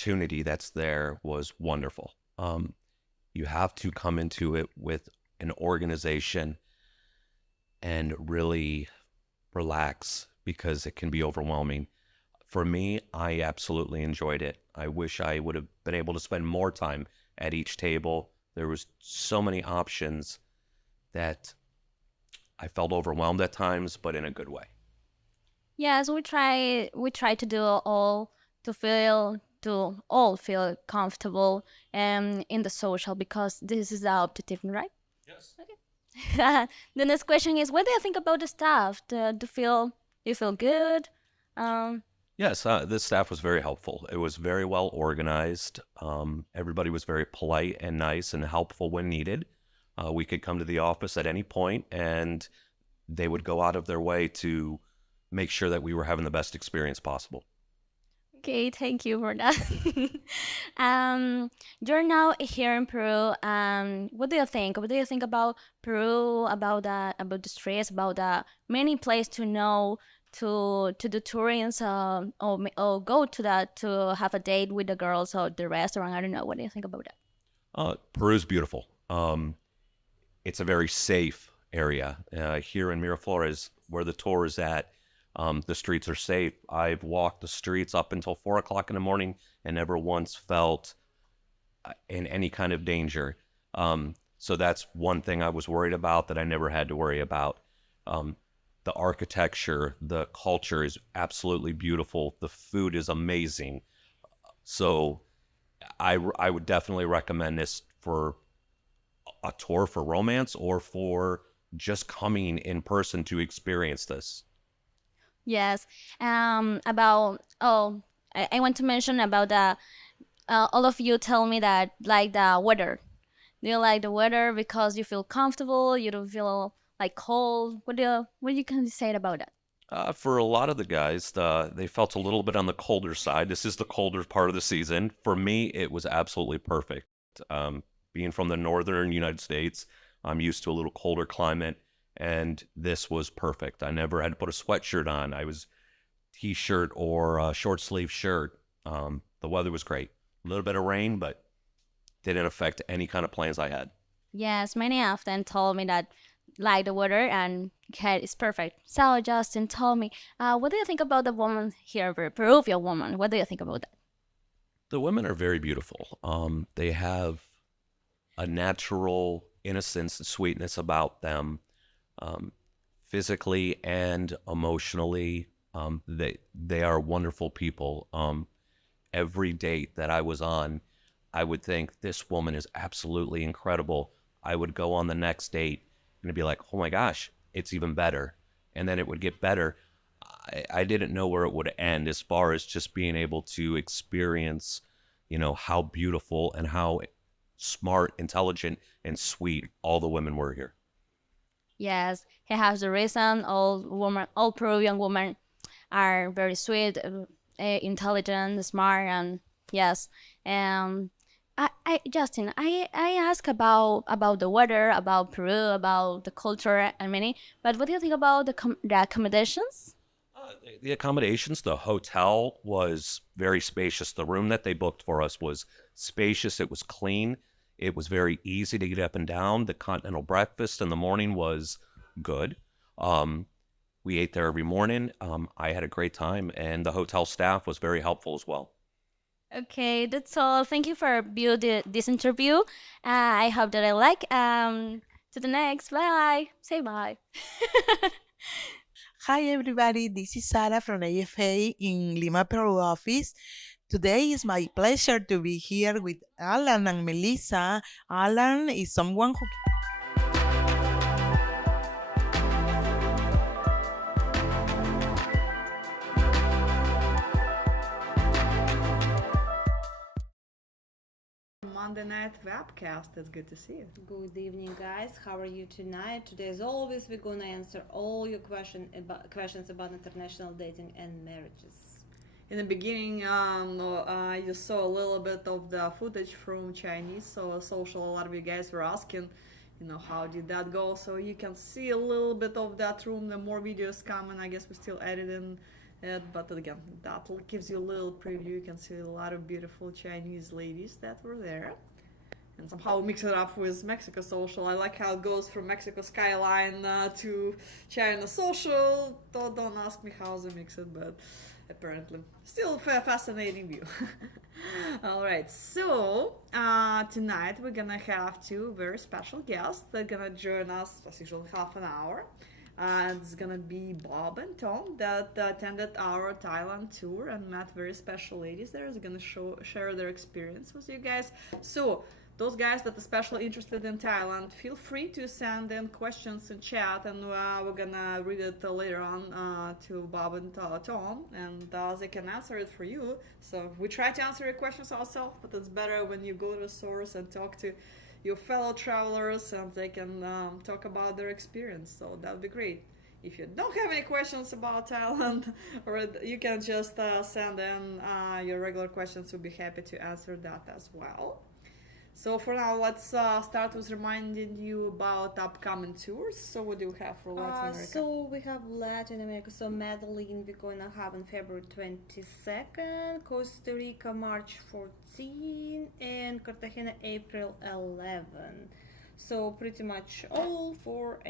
opportunity that's there was wonderful. You have to come into it with an organization and really relax because it can be overwhelming. For me, I absolutely enjoyed it. I wish I would have been able to spend more time at each table. There was so many options that I felt overwhelmed at times, but in a good way. Yes, we try to do all to all feel comfortable in the social because this is the objective, right? Yes. Okay. The next question is, what do you think about the staff? Do you feel good? Um, Yes, the staff was very helpful. It was very well organized. Everybody was very polite and nice and helpful when needed. We could come to the office at any point, and they would go out of their way to make sure that we were having the best experience possible. okay, thank you for that. um, you're now here in Peru. What do you think? What do you think about Peru? About the streets? About the many places to know? To the tourists, or go to that to have a date with the girls or the restaurant. I don't know. What do you think about that? Peru's beautiful. It's a very safe area. Here in Miraflores, where the tour is at, the streets are safe. I've walked the streets up until 4 o'clock in the morning and never once felt in any kind of danger. So that's one thing I was worried about that I never had to worry about. Um, the architecture, the culture is absolutely beautiful. The food is amazing. So I would definitely recommend this for a tour for romance or for just coming in person to experience this. Yes. About I want to mention about the all of you tell me that like the weather. Do you like the weather because you feel comfortable? You don't feel like cold? What you can say about that? For a lot of the guys, they felt a little bit on the colder side. This is the colder part of the season. For me, it was absolutely perfect. Being from the northern United States, I'm used to a little colder climate, and this was perfect. I never had to put a sweatshirt on. I was t-shirt or a short sleeve shirt. The weather was great. A little bit of rain, but didn't affect any kind of plans I had. Yes, many of them told me that like the weather and okay, it's perfect. So Justin told me, what do you think about the woman here, the Peruvian woman? What do you think about that? The women are very beautiful. They have a natural innocence and sweetness about them, um, physically and emotionally. They are wonderful people. Every date that I was on, I would think this woman is absolutely incredible. I would go on the next date and it'd be like, oh my gosh, it's even better. And then it would get better. I didn't know where it would end as far as just being able to experience, how beautiful and how smart, intelligent, and sweet all the women were here. Yes, he has the reason. All Peruvian women are very sweet, intelligent, smart, and yes. Um, Justin, I ask about the weather, about Peru, about the culture, and many. But what do you think about the accommodations? The accommodations, the hotel was very spacious. The room that they booked for us was spacious. It was clean. It was very easy to get up and down. The continental breakfast in the morning was good. Um, we ate there every morning. I had a great time, and the hotel staff was very helpful as well. Okay, that's all. Thank you for this interview. I hope that I like. To the next. Bye. Say bye. Hi everybody, this is Sarah from AFA in Lima, Peru office. Today is my pleasure to be here with Alan and Melissa. Alan is someone who Monday night webcast. It's good to see you. Good evening, guys. How are you tonight? Today, as always, we're gonna answer all your questions about international dating and marriages. In the beginning, you saw a little bit of the footage from Chinese, so social. A lot of you guys were asking, how did that go? So you can see a little bit of that room. The more videos come, and I guess we still editing But again, that gives you a little preview. You can see a lot of beautiful Chinese ladies that were there. And somehow mix it up with Mexico social. I like how it goes from Mexico skyline to China social. Don't ask me how they mix it, but apparently still a fascinating view. All right, so tonight we're gonna have two very special guests. They're gonna join us as usual half an hour. It's gonna be Bob and Tom that attended our Thailand tour and met very special ladies there. They're gonna share their experience with you guys. So those guys that are especially interested in Thailand, feel free to send in questions in chat, and we're gonna read it later on to Bob and Tom, and they can answer it for you. So we try to answer your questions ourselves, but it's better when you go to the source and talk to your fellow travelers, and they can talk about their experience. So that would be great. If you don't have any questions about Thailand, or you can just send in your regular questions. We'll be happy to answer that as well. So for now, let's start with reminding you about upcoming tours. So what do you have for Latin America? So we have Latin America. So Medellin we're gonna have on February 22nd, Costa Rica March 14, and Cartagena April 11. So pretty much all for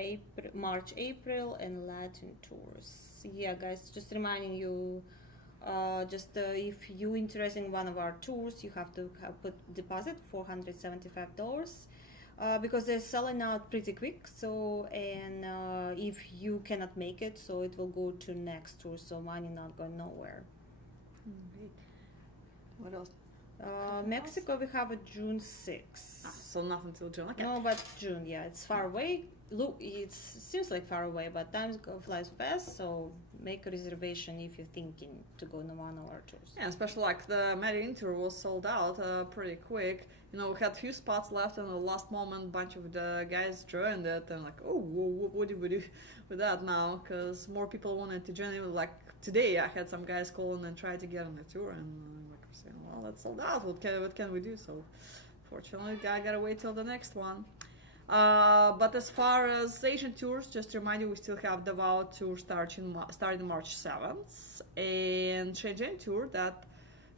March, April, and Latin tours. Yeah, guys, just reminding you. If you interested in one of our tours, you have to put deposit $475 because they're selling out pretty quick. So and if you cannot make it, so it will go to next tour. So money not going nowhere. Great. What else? Mexico we have a June 6th. So nothing till June. Okay. No, but June, yeah, it's far away. Look, it seems like far away, but time flies fast. So make a reservation if you're thinking to go on one of our tours. Yeah, especially like the Medellin tour was sold out pretty quick. You know, we had few spots left, and the last moment, a bunch of the guys joined it, and like, oh, what do we do with that now? Because more people wanted to join it. Like today, I had some guys calling and try to get on the tour, and like I'm saying, well, it's sold out. What can we do? So, fortunately, I gotta wait till the next one. But as far as Asian tours, just to remind you, we still have the Davao tour starting March 7th, and Shenzhen tour that,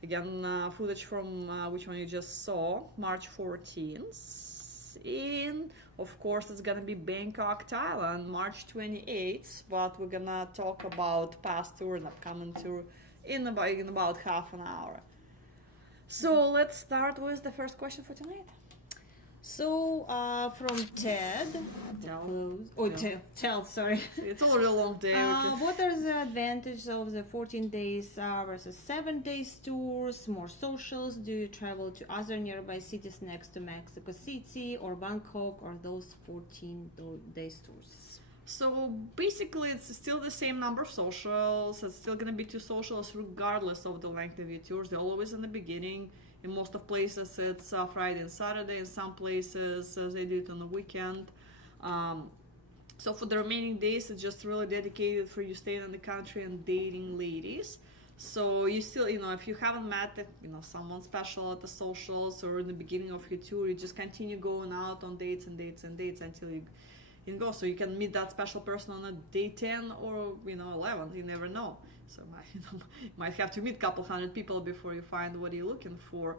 again, footage from which one you just saw, March 14th. And of course, it's gonna be Bangkok, Thailand, March 28th. But we're gonna talk about past tour and upcoming tour in about half an hour. So let's start with the first question for tonight. So from Ted, Ted, sorry. It's already a long day. What are the advantages of the 14 days versus 7 days tours? More socials? Do you travel to other nearby cities next to Mexico City or Bangkok, or those 14 days tours? So basically, it's still the same number of socials. It's still gonna be 2 socials regardless of the length of your tours. They're always in the beginning. In most of places, it's Friday and Saturday. In some places, they do it on the weekend. So for the remaining days, it's just really dedicated for you staying in the country and dating ladies. So you still, if you haven't met, someone special at the socials or in the beginning of your tour, you just continue going out on dates and dates and dates until you go. So you can meet that special person on a day 10 or 11. You never know. So you might have to meet a couple hundred people before you find what you're looking for.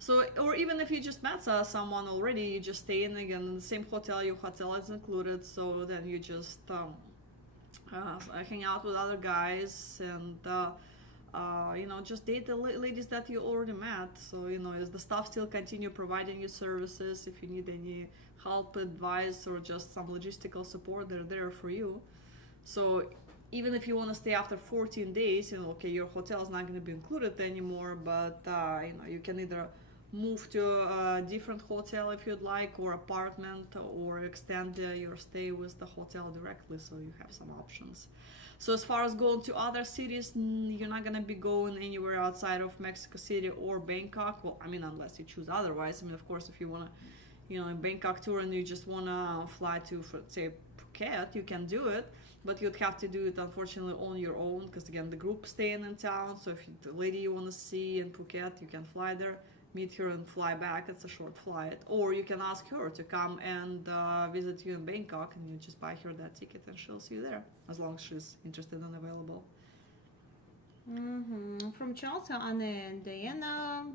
So, or even if you just met someone already, you just stay in again in the same hotel. Your hotel is included. So then you just hang out with other guys and just date the ladies that you already met. So is the staff still continue providing you services? If you need any help, advice, or just some logistical support, they're there for you. So even if you want to stay after 14 days, your hotel is not going to be included anymore, but you can either move to a different hotel if you'd like, or apartment, or extend your stay with the hotel directly, so you have some options. So as far as going to other cities, you're not going to be going anywhere outside of Mexico City or Bangkok. Well, unless you choose otherwise. Of course, if you want to, a Bangkok tour and you just want to fly to, say, Phuket, you can do it. But you'd have to do it, unfortunately, on your own, because, again, the group staying in town. So if the lady you want to see in Phuket, you can fly there, meet her, and fly back. It's a short flight. Or you can ask her to come and visit you in Bangkok, and you just buy her that ticket, and she'll see you there, as long as she's interested and available. From Chelsea, Anna and Diana,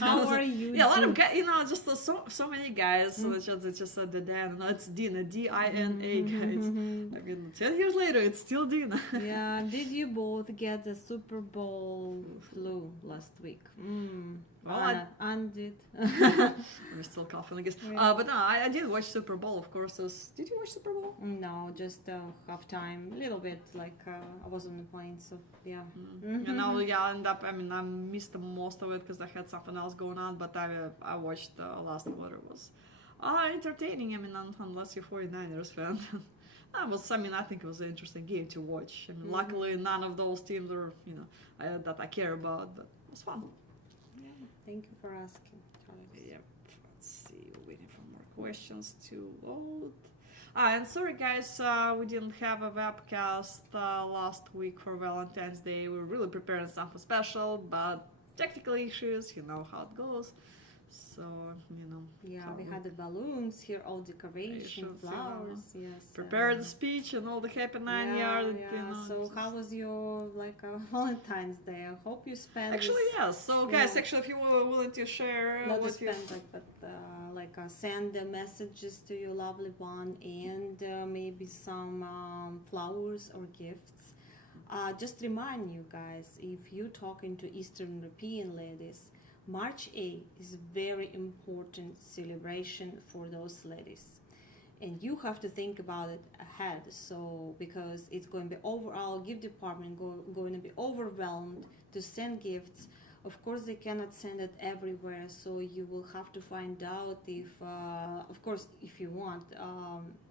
how are you? Yeah, a lot of guys, just so many guys. So they just said the Dan. No, it's Dina, Dina, guys. I mean, 10 years later, it's still Dina. Yeah, did you both get the Super Bowl flu last week? Well, Anna did. I'm still coughing, I guess. But no, I did watch Super Bowl, of course. Did you watch Super Bowl? No, just halftime, a little bit. Like I was on the plane, so yeah. I missed most of it because I had something else going on. But I watched the last quarter. It was entertaining. I mean, unless you're 49ers fan. I think it was an interesting game to watch. I mean, luckily none of those teams are, that I care about, but it was fun. Thank you for asking, Charles. Yep. Let's see. We're waiting for more questions to load. And sorry, guys, we didn't have a webcast last week for Valentine's Day. We were really preparing something special, but technical issues, you know how it goes. So, Yeah, we had the balloons here, all decoration, flowers, yes. Prepare the speech and all the happy 9 yards. So how was your Valentine's Day? I hope you spent. Actually, yes. So, guys, if you were willing to share not what to spend, send the messages to your lovely one and maybe some flowers or gifts. Just remind you guys, if you're talking to Eastern European ladies, March 8th is a very important celebration for those ladies. And you have to think about it ahead, so because it's going to be our gift department going to be overwhelmed to send gifts. Of course, they cannot send it everywhere, so you will have to find out if, of course, if you want,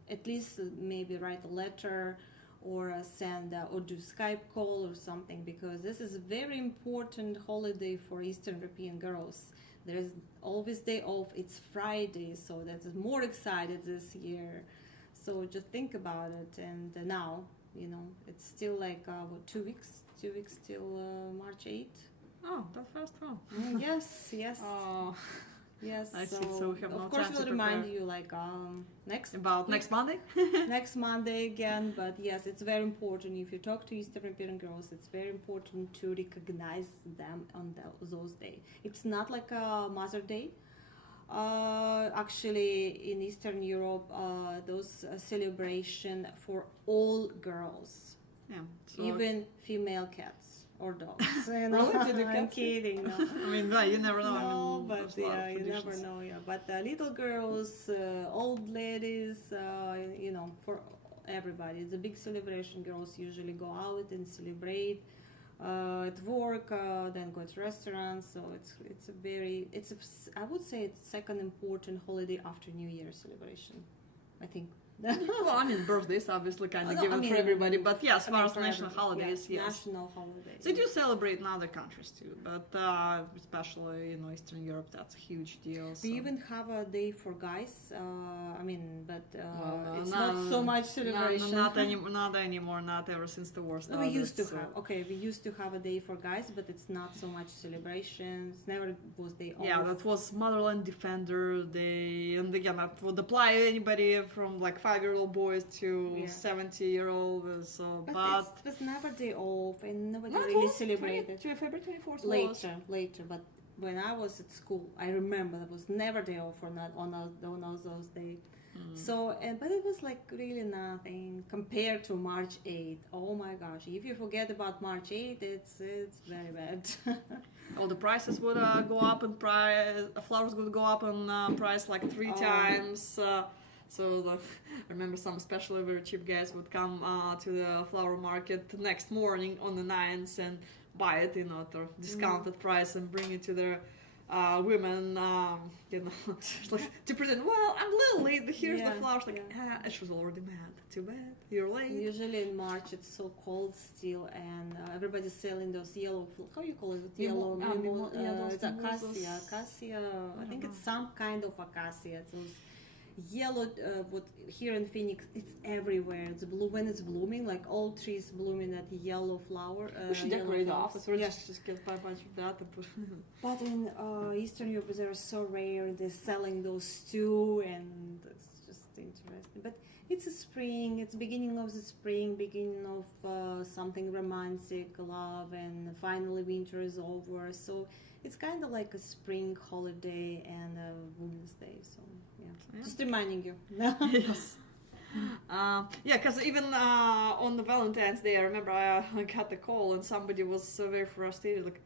at least maybe write a letter or send or do Skype call or something, because this is a very important holiday for Eastern European girls. There is always day off. It's Friday, so that's more excited this year. So just think about it. And now, it's still like 2 weeks? 2 weeks till March 8th. Oh, that fast, huh? Yes. Oh. Yes, I see. So we have no of course time we'll to remind prepare. you next Monday. next Monday again. But yes, it's very important. If you talk to Eastern European girls, it's very important to recognize them on those days. It's not like a Mother's Day. Actually, in Eastern Europe, those celebration for all girls, Yeah. So even female cats or dogs. Really? Did you I'm cats? kidding. No. I mean, you never know. No, but there's a lot of you never traditions. know. Yeah, but little girls, old ladies, for everybody, it's a big celebration. Girls usually go out and celebrate at work, then go to restaurants. So I would say it's second important holiday after New Year celebration, I think. Well, I mean, birthdays obviously kind of No, given I mean, for everybody, but yeah, as far as for national everybody, holidays, yeah, yes. national holidays. They do celebrate in other countries too, but especially Eastern Europe, that's a huge deal. We So. even have a day for guys. Well, it's not so much celebration. Not anymore. Not ever since the war No, started. we used to so. have. Okay, we used to have a day for guys, but it's not so much celebrations. Never was day off. Yeah, that was Motherland Defender Day, and again, that would apply to anybody from like 5-year-old boys to 70-year-old. So, But it was never day off, and nobody No, it really was celebrated. February 24th. was. Later. But when I was at school, I remember there was never day off on those days. So, but it was like really nothing compared to March 8th. Oh my gosh! If you forget about March 8th, it's very bad. All the prices would go up, and flowers would go up in price like 3 times. I remember some especially very cheap guys would come to the flower market the next morning on the 9th and buy it, at a discounted price and bring it to their women, to pretend, well, I'm a little late, but here's the flowers. It was already mad. Too bad, you're late. Usually in March it's so cold still, and everybody's selling those yellow. How you call it? Yellow. It's acacia. I think it's some kind of acacia. It's those yellow. What here in Phoenix, it's everywhere. It's blue when it's blooming, like all trees blooming that yellow flower. We should decorate the office, or yes. just get a bunch of that and put. But in Eastern Europe, they're so rare. They're selling those too, and it's just interesting. But it's a spring. It's beginning of the spring, beginning of something romantic, love, and finally winter is over. So it's kind of like a spring holiday and a Women's Day. So yeah, just reminding you. Yes. Yeah, because even on the Valentine's Day, I remember I got the call and somebody was so very frustrated, like,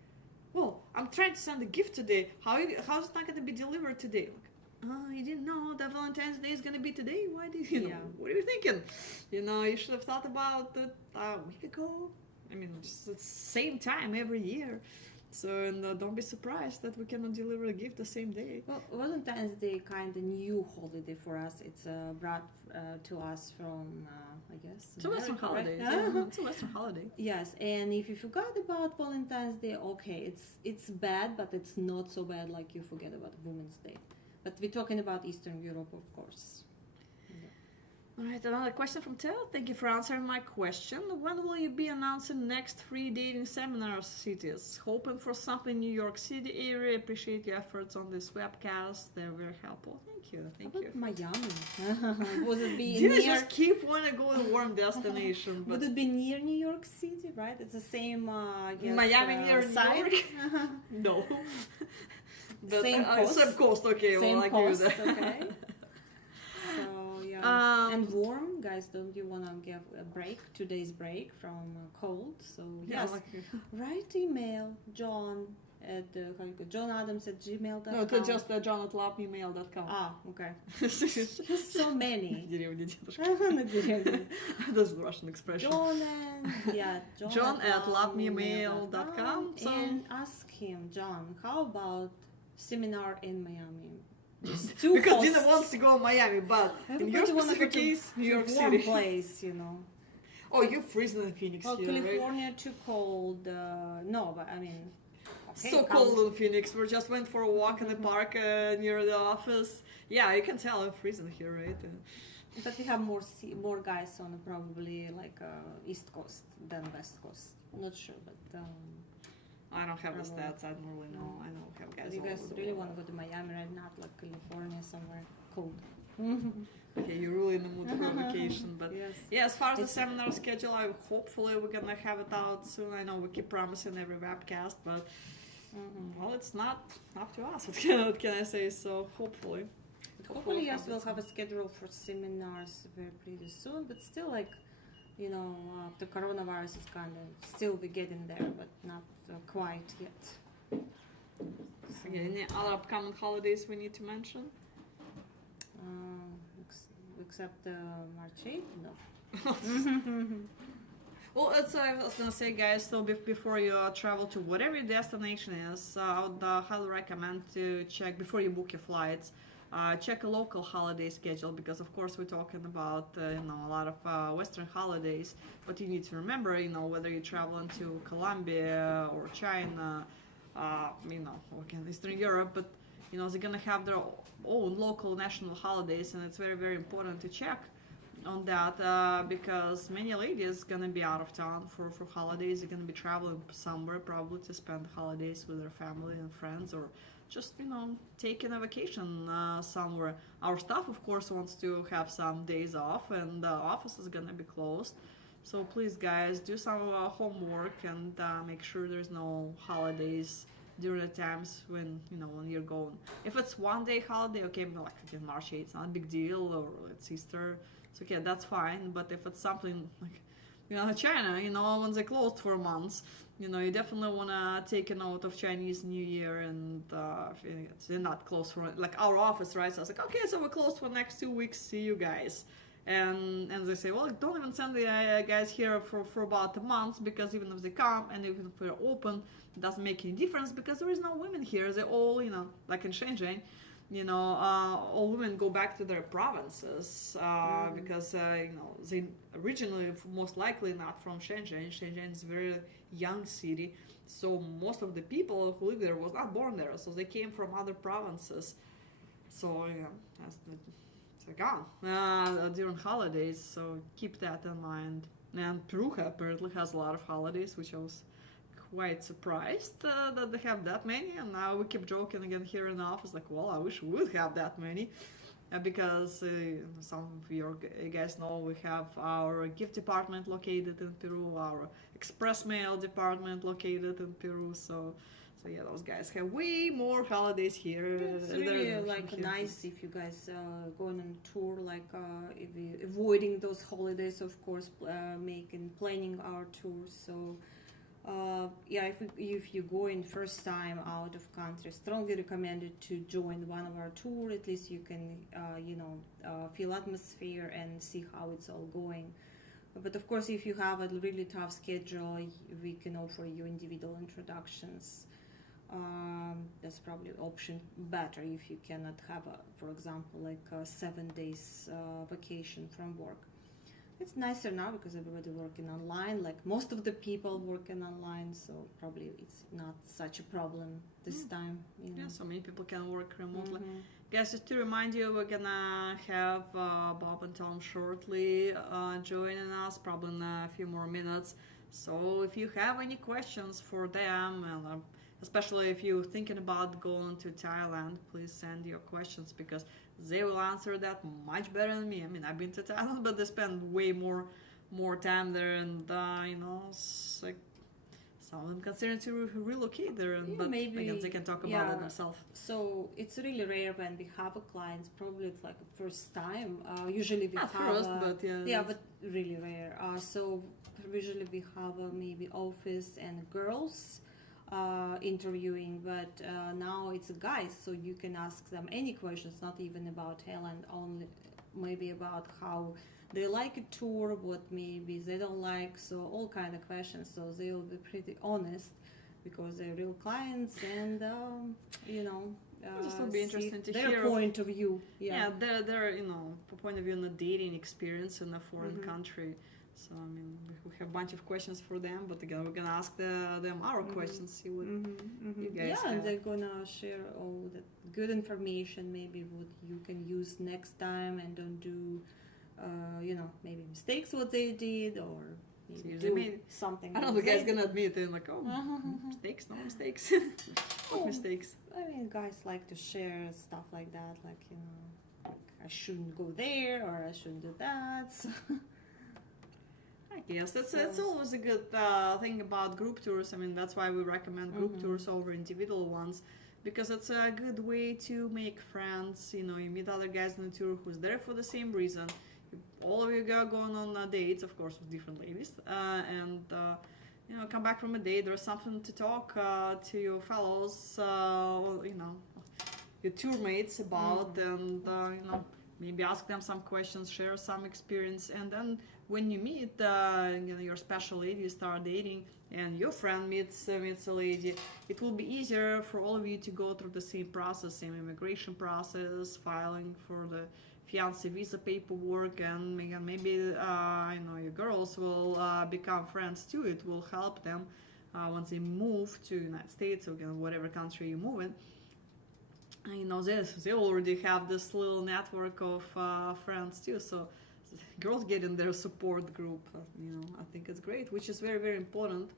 well, I'm trying to send a gift today. How's it not going to be delivered today? Like, oh, you didn't know that Valentine's Day is going to be today? Why did you know? Yeah. What are you thinking? You should have thought about it a week ago. I mean, it's the same time every year. So, and don't be surprised that we cannot deliver a gift the same day. Well, Valentine's Day kind of new holiday for us. It's brought to us from, I guess, It's a Western America, holiday. right? Yeah, it's a Western holiday. Yes, and if you forgot about Valentine's Day, okay, it's bad, but it's not so bad like you forget about Women's Day. But we're talking about Eastern Europe, of course. All right, another question from Tel. Thank you for answering my question. When will you be announcing next free dating seminar cities? Hoping for something New York City area. Appreciate your efforts on this webcast. They're very helpful. Thank you. Thank How you. about Miami? Would it be Didn't near? just keep wanting to go to a warm destination, but Would it be near New York City? Right, it's the same. I guess, Miami near New side. York? No. But, Same coast. Same coast. Okay, Same well, I coast, give you that. okay. So yeah, Um, and warm, guys. Don't you wanna give a break, 2 days break from cold? So Yeah, yes, like- write email John at johnadams@gmail.com. No, it's just john@lovemail.com. Ah, okay. Just so many. Деревня дедушка. На деревне. That's the Russian expression. John and yeah, John@lovemail.com. So- And ask him, John, how about seminar in Miami? Just two Because hosts. Dina wants to go to Miami, but in your Everybody wanna specific go to case, New York warm City. place, you know. Oh, you're freezing in Phoenix Well, here, right? California too cold. No, but I mean, okay, So cold in Phoenix. We just went for a walk in the park near the office. Yeah, you can tell I'm freezing here, right? But we have more guys on probably like East Coast than West Coast. Not sure, but I don't have the Probably. stats. I don't really know. I know we have guys. you all guys over the really world. want to go to Miami, right? Not like California, somewhere cold. Okay, you're really in the mood for a vacation, but Yes. yeah, as far as the It's- seminar schedule, hopefully we're gonna have it out soon. I know we keep promising every webcast, but well, it's not up to us. What can I say? So hopefully. Hopefully, yes, have we'll it have a schedule for seminars very pretty soon. But still, like, you know, the coronavirus is kind of still we're getting there, but not quite yet. Okay, any other upcoming holidays we need to mention? Except March 8th, no. Well, I was gonna say, guys, so before you travel to whatever your destination is, I would highly recommend to check before you book your flights. Check a local holiday schedule because, of course, we're talking about a lot of Western holidays. But you need to remember, whether you're traveling to Colombia or China, or in Eastern Europe, but they're gonna have their own local national holidays, and it's very, very important to check on that because many ladies gonna be out of town for holidays. They're gonna be traveling somewhere probably to spend holidays with their family and friends, or just taking a vacation somewhere. Our staff, of course, wants to have some days off, and the office is gonna be closed. So please, guys, do some homework and make sure there's no holidays during the times when you're going. If it's 1 day holiday, okay, like again March 8th, it's not a big deal, or it's Easter, it's okay, that's fine. But if it's something like China, when they closed for months, you definitely want to take a note of Chinese New Year, and they're not closed for like our office, right? So I was like, okay, so we're closed for next 2 weeks, see you guys. And they say, well, don't even send the guys here for about a month, because even if they come and even if we're open, it doesn't make any difference because there is no women here. They all, like in Shenzhen, all women go back to their provinces because, they originally, most likely not from Shenzhen. Shenzhen is a very young city, so most of the people who live there was not born there, so they came from other provinces. So, they're gone during holidays, so keep that in mind. And Peru apparently has a lot of holidays, which I was quite surprised that they have that many. And now we keep joking again here in the office, like, well, I wish we would have that many. because some of you guys know we have our gift department located in Peru, our express mail department located in Peru. So yeah, those guys have way more holidays here. It's really like nice if you guys going on tour, like if you avoiding those holidays, of course, planning our tours. So yeah, if you go in first time out of country, strongly recommended to join one of our tour. At least you can feel atmosphere and see how it's all going. But of course, if you have a really tough schedule, we can offer you individual introductions. That's probably option better if you cannot have for example, like 7 days vacation from work. It's nicer now because everybody working online, like most of the people working online, so probably it's not such a problem this time. Yeah, so many people can work remotely. Guys, just to remind you, we're gonna have Bob and Tom shortly joining us, probably in a few more minutes. So if you have any questions for them, and especially if you're thinking about going to Thailand, please send your questions because they will answer that much better than me. I mean, I've been to Thailand, but they spend way more time there, and it's like some of them considering to relocate there, but maybe again, they can talk about it themselves. So it's really rare when we have a client. Probably it's like a first time. Usually we Not have first, but yeah, but really rare. So usually we have maybe office and girls interviewing, but now it's guys, so you can ask them any questions, not even about Thailand, only maybe about how they like a tour, what maybe they don't like, so all kind of questions. So they will be pretty honest because they're real clients, and this will be interesting to their hear point of view. Yeah, their point of view on the dating experience in a foreign country. So I mean, we have a bunch of questions for them, but again, we're gonna ask them our questions, see what you guys have. And they're gonna share all the good information, maybe what you can use next time, and don't do, maybe mistakes what they did, or maybe do something. I don't know, the guy's gonna admit it, like, mistakes, no mistakes. What mistakes? I mean, guys like to share stuff like that, like like I shouldn't go there, or I shouldn't do that. So. Yes, it's always a good thing about group tours. I mean, that's why we recommend group tours over individual ones, because it's a good way to make friends. You meet other guys on the tour who's there for the same reason. All of you go going on dates, of course, with different ladies, and come back from a date. There's something to talk to your fellows, your tour mates about, and maybe ask them some questions, share some experience, and then when you meet your special lady, you start dating, and your friend meets a lady, it will be easier for all of you to go through the same process, same immigration process, filing for the fiancé visa paperwork, and maybe your girls will become friends too. It will help them once they move to United States or whatever country you move in. They already have this little network of friends too, so girls get in their support group. I think it's great, which is very, very important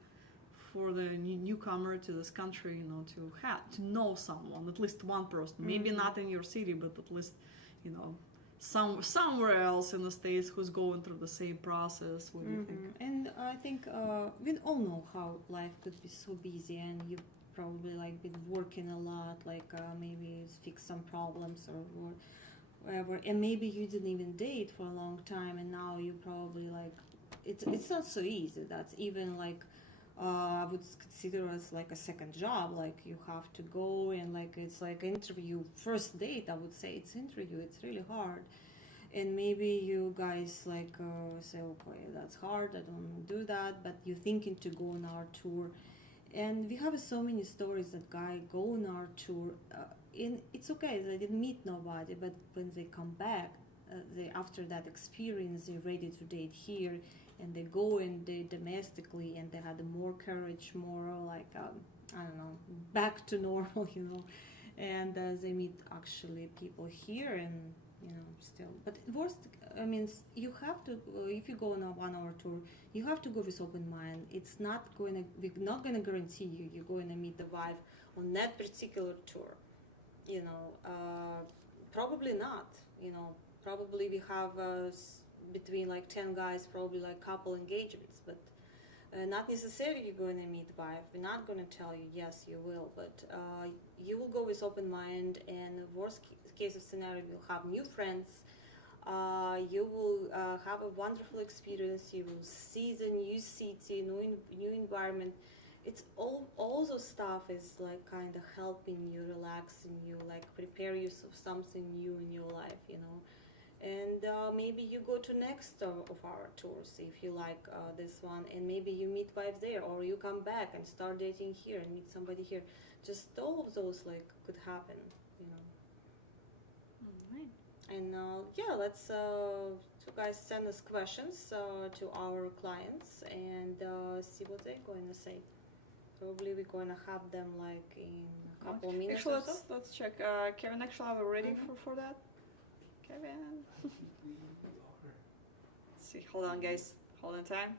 for the newcomer to this country, to know someone, at least one person, maybe not in your city, but at least somewhere else in the States who's going through the same process. What do you think? And I think we all know how life could be so busy, and you probably been working a lot, maybe fix some problems or whatever, and maybe you didn't even date for a long time, and now you probably it's not so easy. That's even I would consider as a second job. You have to go and it's interview, first date. I would say it's interview. It's really hard, and maybe you guys say, okay, that's hard. I don't do that. But you're thinking to go on our tour. And we have so many stories that guys go on our tour, and it's okay, they didn't meet nobody, but when they come back, after that experience, they're ready to date here, and they go and date domestically, and they had more courage, more I don't know, back to normal, and they meet actually people here, and still. But worst, I mean, you have to, if you go on a 1 hour tour, you have to go with open mind. It's not we're not going to guarantee you're going to meet the wife on that particular tour. Probably not. Probably we have between like 10 guys, probably like couple engagements, but not necessarily you're going to meet wife. We're not going to tell you yes you will, but you will go with open mind, and worst case of scenario you'll have new friends. You will have a wonderful experience. You will see the new city, new environment. It's all those stuff is like kind of helping you, relaxing you, like prepare you for something new in your life, And maybe you go to next of our tours if you like this one, and maybe you meet wife there, or you come back and start dating here and meet somebody here. Just all of those like could happen. Alright. And let's you guys send us questions to our clients and see what they're going to say. Probably we're going to have them like in a couple minutes Actually, or so. let's check. Kevin, actually, are we ready for that? Kevin. Let's see. Hold on, guys. Hold on time.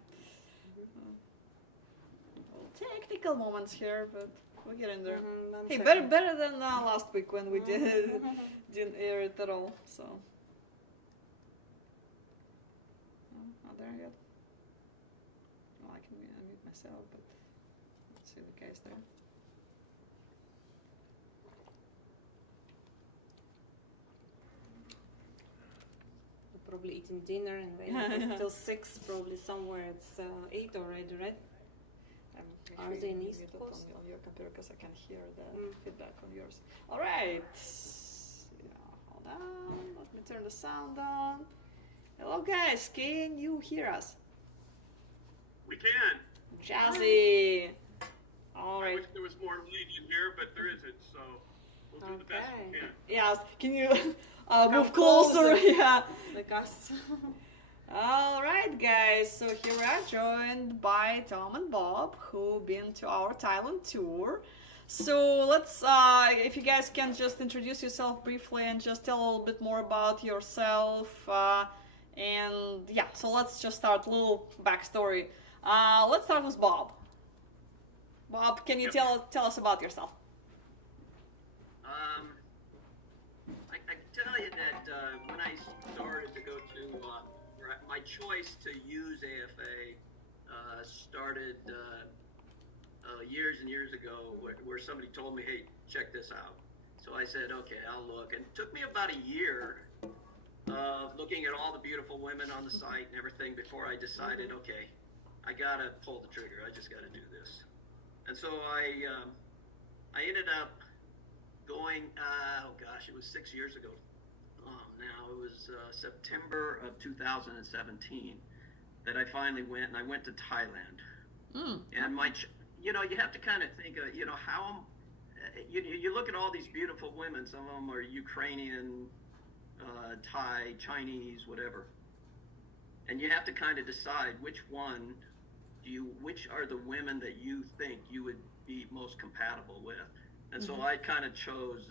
Technical moments here, but we'll get in there. Hey, better than last week when we didn't air it at all. So. No, not there yet. Well, I can unmute myself, but let's see the guys there. Probably eating dinner and waiting till 6, probably somewhere it's 8 already, right? Are they in East Coast? On your computer because I can hear the feedback on yours. All right. Yeah, hold on. Let me turn the sound on. Hello, guys. Can you hear us? We can. Jazzy. All I right. wish there was more lead in here, but there isn't, so we'll do the best we Okay. can. Yes. Can you Come move closer? closer. Yeah. Like us. All right, guys. So here we are, joined by Tom and Bob, who've been to our Thailand tour. So let's, if you guys can just introduce yourself briefly and just tell a little bit more about yourself. And yeah, so let's just start a little backstory. Let's start with Bob. Bob, can you Yep. tell us about yourself? I can tell you that when I started to go to, my choice to use AFA started years and years ago where somebody told me, hey, check this out. So I said, okay, I'll look. And it took me about a year of looking at all the beautiful women on the site and everything before I decided, okay, I got to pull the trigger. I just got to do this. And so I ended up going, it was 6 years ago. Now it was September of 2017 that I finally went, and I went to Thailand. And you have to kind of think of, how, you look at all these beautiful women. Some of them are Ukrainian, Thai, Chinese, whatever. And you have to kind of decide which are the women that you think you would be most compatible with. And so I kind of chose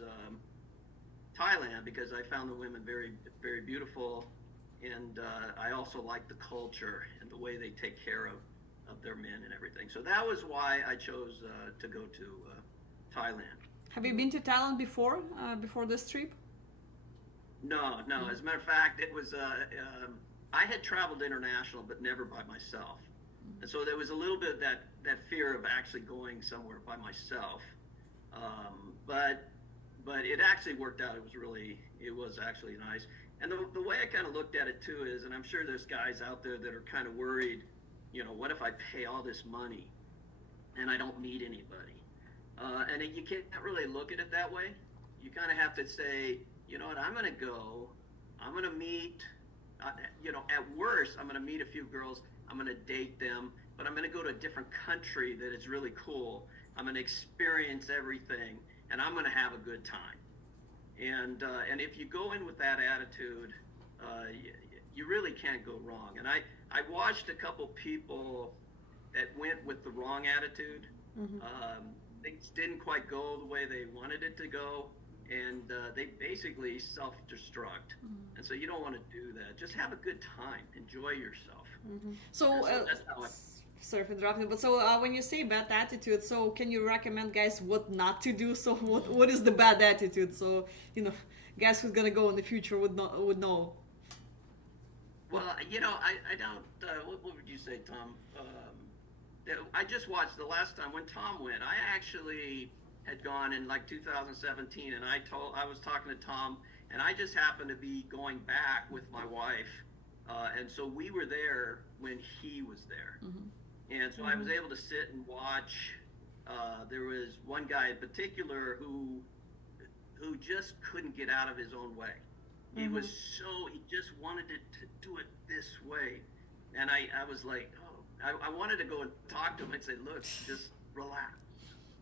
Thailand because I found the women very, very beautiful, and I also like the culture and the way they take care of their men and everything. So that was why I chose to go to Thailand. Have you been to Thailand before this trip? No. As a matter of fact, it was I had traveled international, but never by myself, and so there was a little bit of that fear of actually going somewhere by myself. But it actually worked out. It was actually nice. And the way I kind of looked at it too is, and I'm sure there's guys out there that are kind of worried, what if I pay all this money and I don't meet anybody? And you can't really look at it that way. You kind of have to say, you know what, I'm going to go, I'm going to meet, at worst, I'm going to meet a few girls, I'm going to date them, but I'm going to go to a different country that is really cool. I'm going to experience everything, and I'm going to have a good time. And if you go in with that attitude, you really can't go wrong. And I watched a couple people that went with the wrong attitude. Things didn't quite go the way they wanted it to go, and they basically self-destruct. And so you don't want to do that. Just have a good time. Enjoy yourself. So that's how sorry for interrupting, but so when you say bad attitude, so can you recommend guys what not to do? So what is the bad attitude? So guys who's gonna go in the future would know. Well, I don't. What would you say, Tom? I just watched the last time when Tom went. I actually had gone in like 2017, and I was talking to Tom, and I just happened to be going back with my wife, and so we were there when he was there, and so I was able to sit and watch. There was one guy in particular who just couldn't get out of his own way. He just wanted to do it this way, and I was like, I wanted to go and talk to him and say, look, just relax,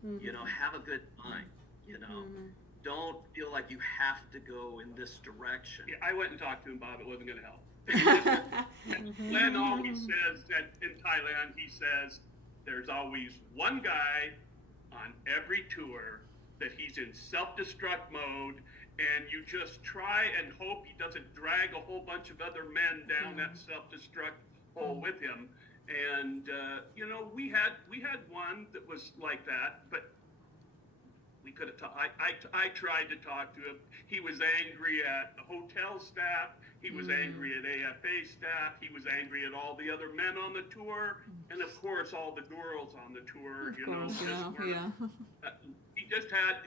have a good time, don't feel like you have to go in this direction. Yeah, I went and talked to him, Bob. It wasn't going to help. Glenn always says that in Thailand, he says there's always one guy on every tour that he's in self-destruct mode, and you just try and hope he doesn't drag a whole bunch of other men down that self-destruct hole with him. And we had one that was like that, but we could have. I tried to talk to him. He was angry at the hotel staff. He was angry at AFA staff. He was angry at all the other men on the tour, and of course all the girls on the tour.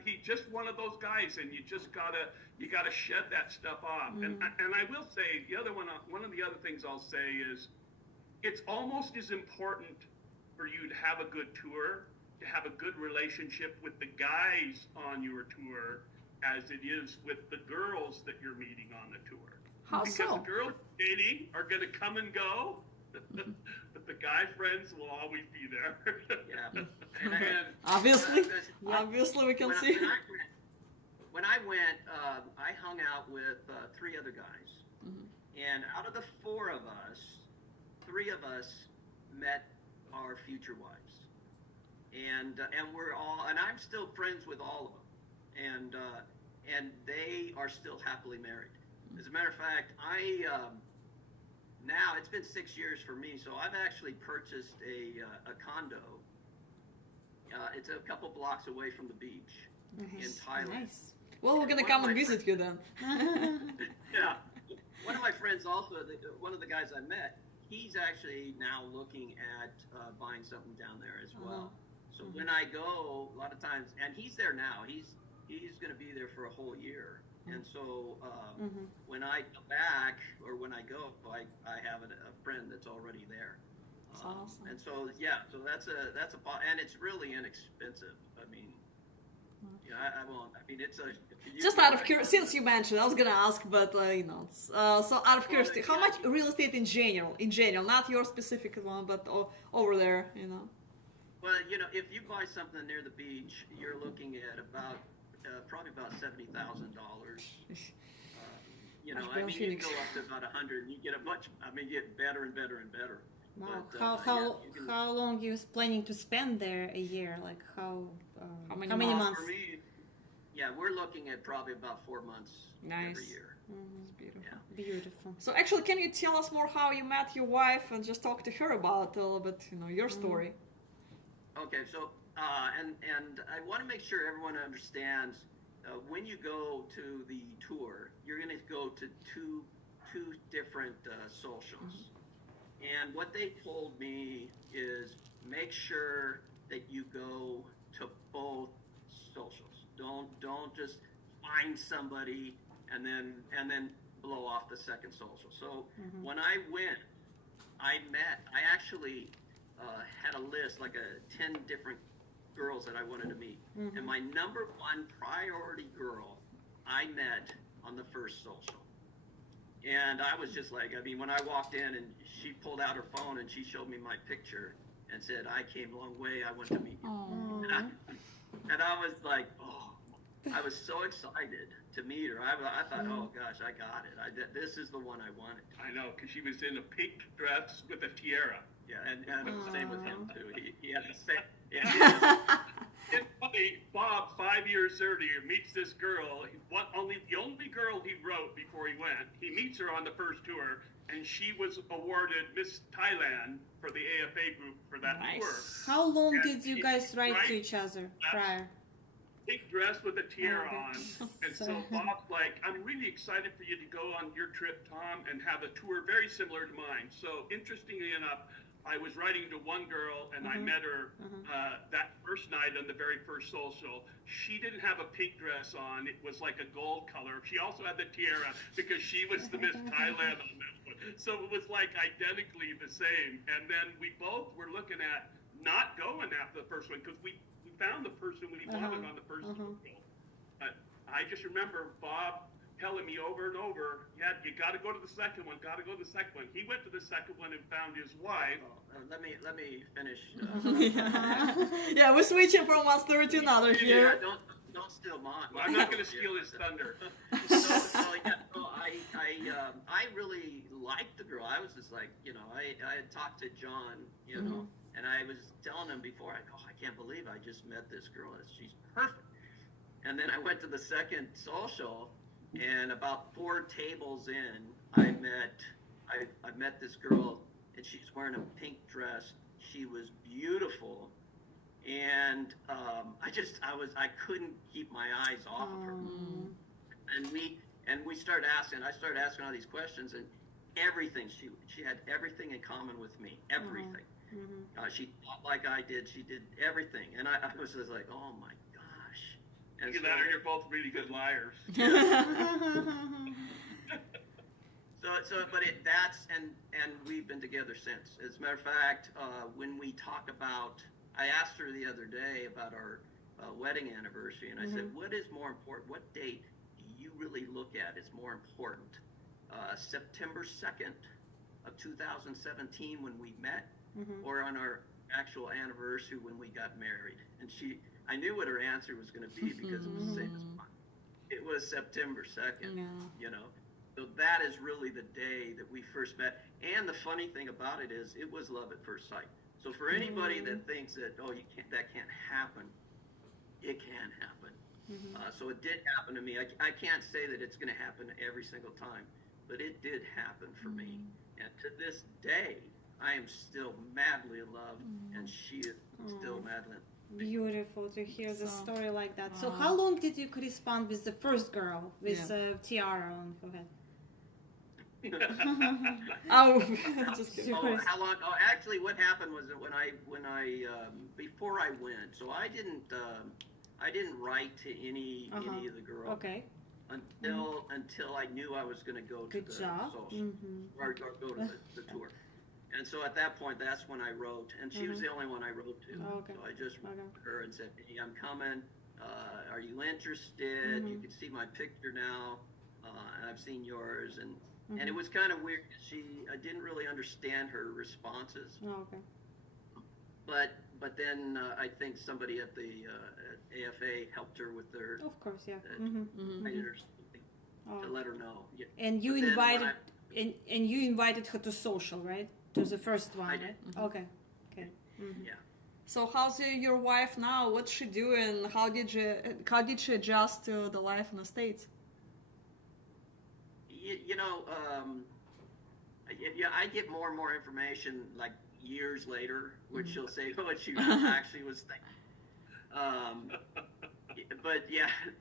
He just one of those guys, and you gotta shed that stuff off. And I will say one of the other things I'll say is, it's almost as important for you to have a good tour, to have a good relationship with the guys on your tour, as it is with the girls that you're meeting on the tour. How because so? the girls dating are going to come and go, but the guy friends will always be there. Yeah. And Obviously we can see. When I went, I hung out with 3 other guys, and out of the 4 of us, 3 of us met our future wives, and we're all, and I'm still friends with all of them, and they are still happily married. As a matter of fact, now it's been 6 years for me, so I've actually purchased a condo. It's a couple blocks away from the beach in Thailand. Nice. Well, we're gonna come and visit you then. Yeah. One of my friends also, one of the guys I met, he's actually now looking at buying something down there as well. So when I go, a lot of times, and he's there now, he's going to be there for a whole year. And so when I come back, or when I go, I have a friend that's already there. That's awesome. And so so that's and it's really inexpensive. I mean, I won't. I mean, it's a. Just out of curiosity, since you mentioned, I was gonna ask, but so out of curiosity, how much real estate in general, not your specific one, but over there, Well, if you buy something near the beach, you're looking at about probably about $70,000. I mean, you can go up to about 100, and you get you get better and better and better. Wow. But, How long you planning to spend there a year? Like how many many months? months? For me, we're looking at probably about 4 months every year. It's beautiful. Yeah. Beautiful. So actually, can you tell us more how you met your wife and just talk to her about a little bit, your story? Okay, so and I want to make sure everyone understands when you go to the tour, you're going to go to two different socials. And what they told me is make sure that you go to both socials. Don't just find somebody and then blow off the second social. So when I went, I actually had a list, like 10 different girls that I wanted to meet. And my number 1 priority girl I met on the first social. And I was just like, when I walked in and she pulled out her phone and she showed me my picture and said, I came a long way, I want to meet you. And I was like, I was so excited to meet her. I thought, oh gosh, I got it. This is the one I wanted. I know, because she was in a pink dress with a tiara. Yeah, and same with him too. He had the same. Yeah, it's funny. Bob, 5 years earlier, meets this girl. The only girl he wrote before he went. He meets her on the first tour, and she was awarded Miss Thailand for the AFA group for that tour. How long And did you he- guys write to right? each other prior? Pink dress with a tiara on. And so So- Bob's like, I'm really excited for you to go on your trip, Tom, and have a tour very similar to mine. So interestingly enough, I was writing to one girl and I met her that first night on the very first social. She didn't have a pink dress on. It was like a gold color. She also had the tiara because she was the Miss Thailand on that one. So it was like identically the same. And then we both were looking at not going after the first one because we found the person we wanted on the first social. But I just remember Bob telling me over and over, yeah, you got to go to the second one, got to go to the second one. He went to the second one and found his wife. Let me finish. Yeah, we're switching from one story to another Yeah, here. don't steal mine. I'm not going to steal his thunder. I really liked the girl. I was just like, I had talked to John, and I was telling him before, I can't believe I just met this girl. She's perfect. And then I went to the second social, and about 4 tables in, I met this girl, and she's wearing a pink dress. She was beautiful, and I couldn't keep my eyes off of her. And we started asking. I started asking all these questions, and everything she had everything in common with me. Everything. She thought like I did. She did everything, and I was just like, oh my gosh. And Either that or you're both really good liars. And we've been together since. As a matter of fact, when we talk about, I asked her the other day about our wedding anniversary, and I said, what is more important? What date do you really look at is more important? September 2nd of 2017 when we met, or on our actual anniversary when we got married? And I knew what her answer was going to be because it was the same as mine. It was September 2nd, So that is really the day that we first met. And the funny thing about it is, it was love at first sight. So for anybody that thinks that, that can't happen, it can happen. So it did happen to me. I can't say that it's going to happen every single time, but it did happen for me. And to this day, I am still madly in love, and she is still madly in love. Beautiful to hear the story like that. So how long did you correspond with the first girl with tiara on her head? Oh, just kidding. How long? Oh, actually, what happened was that when I before I went, so I didn't write to any of the girls. Okay. Until I knew I was going to go to Good the job. social or go to the tour. And so at that point, that's when I wrote, and she was the only one I wrote to. Okay. So I just wrote to her and said, "Hey, I'm coming. Are you interested? You can see my picture now, and I've seen yours." And it was kind of weird. I didn't really understand her responses. Oh, okay. But then I think somebody at the at AFA helped her with their Of course, yeah. invited her something to let her know. Yeah. And you But then when invited and you invited her to social, right? To the first one, I right? did. Okay. Yeah. So how's your wife now? What's she doing? How did she adjust to the life in the States? I get more and more information like years later, which she'll say what she actually was thinking.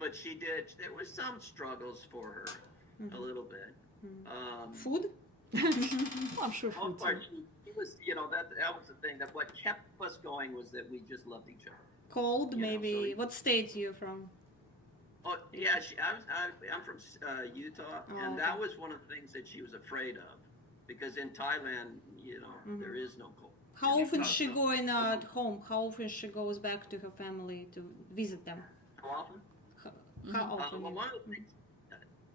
But she did. There was some struggles for her, a little bit. Food? I'm sure food too. It was, that was the thing. That what kept us going was that we just loved each other. Cold, You know, maybe. so- What state you from? Oh yeah, I'm from Utah, and that was one of the things that she was afraid of, because in Thailand, there is no cold. How often is she So- going at home? How often she goes back to her family to visit them? How often? How often? Well, one of the things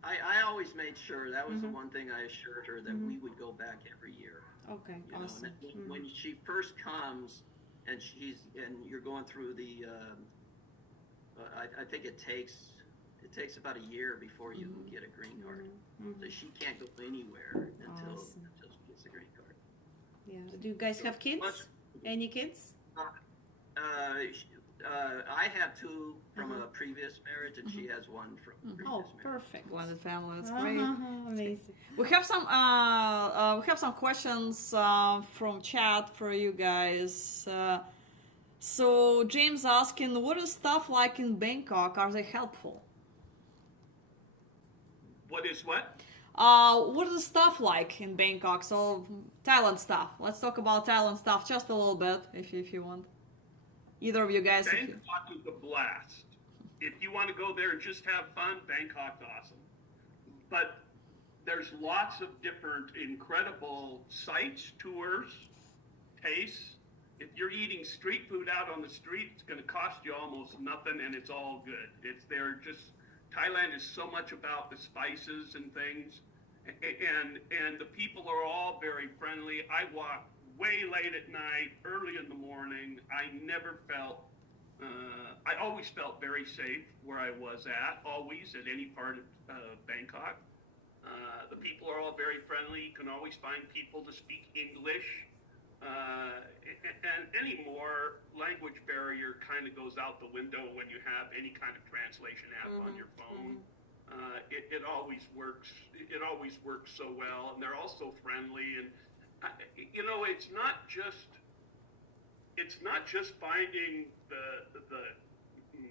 I always made sure that was the one thing I assured her that we would go back every year. Okay, You know, awesome. and when she first comes, and you're going through the, I think it takes about a year before you can get a green card. So she can't go anywhere until she gets a green card. Yeah. Do you guys have kids? Any kids? I have two from a previous marriage, and she has one from a previous Oh, marriage. perfect. Blended family. That's great. Amazing. We have some questions from chat for you guys. So James asking, what is stuff like in Bangkok? Are they helpful? What is what? What is the stuff like in Bangkok? So Thailand stuff. Let's talk about Thailand stuff just a little bit, if you want. Either of you guys. if you- Bangkok is a blast. If you want to go there and just have fun, Bangkok's awesome. But there's lots of different incredible sites, tours, tastes. If you're eating street food out on the street, it's going to cost you almost nothing, and it's all good. Thailand is so much about the spices and things, and the people are all very friendly. I walk way late at night, early in the morning. I always felt very safe where I was always at any part of Bangkok. The people are all very friendly. You can always find people to speak English. And any more language barrier kind of goes out the window when you have any kind of translation app on your phone. It always works. It always works so well, and they're all so friendly. And it's not just finding the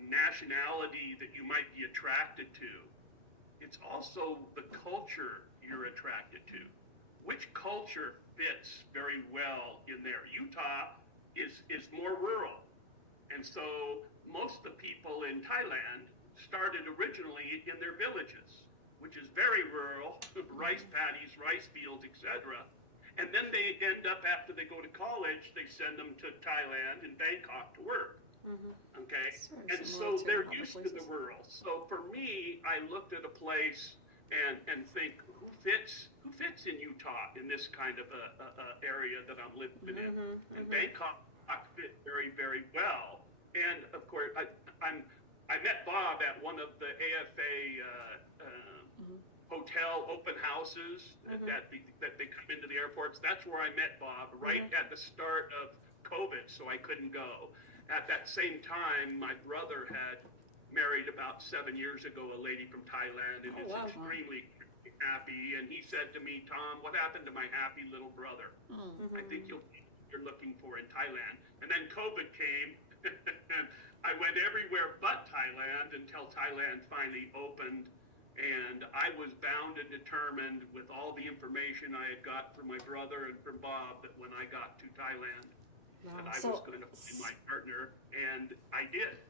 nationality that you might be attracted to. It's also the culture you're attracted to. Which culture fits very well in there? Utah is more rural. And so most of the people in Thailand started originally in their villages, which is very rural, rice paddies, rice fields, etc. And then they end up, after they go to college, they send them to Thailand and Bangkok to work. Okay? And so they're used to the rural. So for me, I looked at a place and think, who fits in Utah in this kind of a area that I'm living in? And Bangkok fit very, very well. And of course, I met Bob at one of the AFA hotel open houses that they come into the airports. That's where I met Bob, right at the start of COVID, so I couldn't go. At that same time, my brother had married about 7 years ago a lady from Thailand, and is extremely happy. And he said to me, Tom, what happened to my happy little brother? I think you're looking for in Thailand. And then COVID came, and I went everywhere but Thailand until Thailand finally opened. And I was bound and determined, with all the information I had got from my brother and from Bob, that when I got to Thailand, that I was going to find my partner, and I did.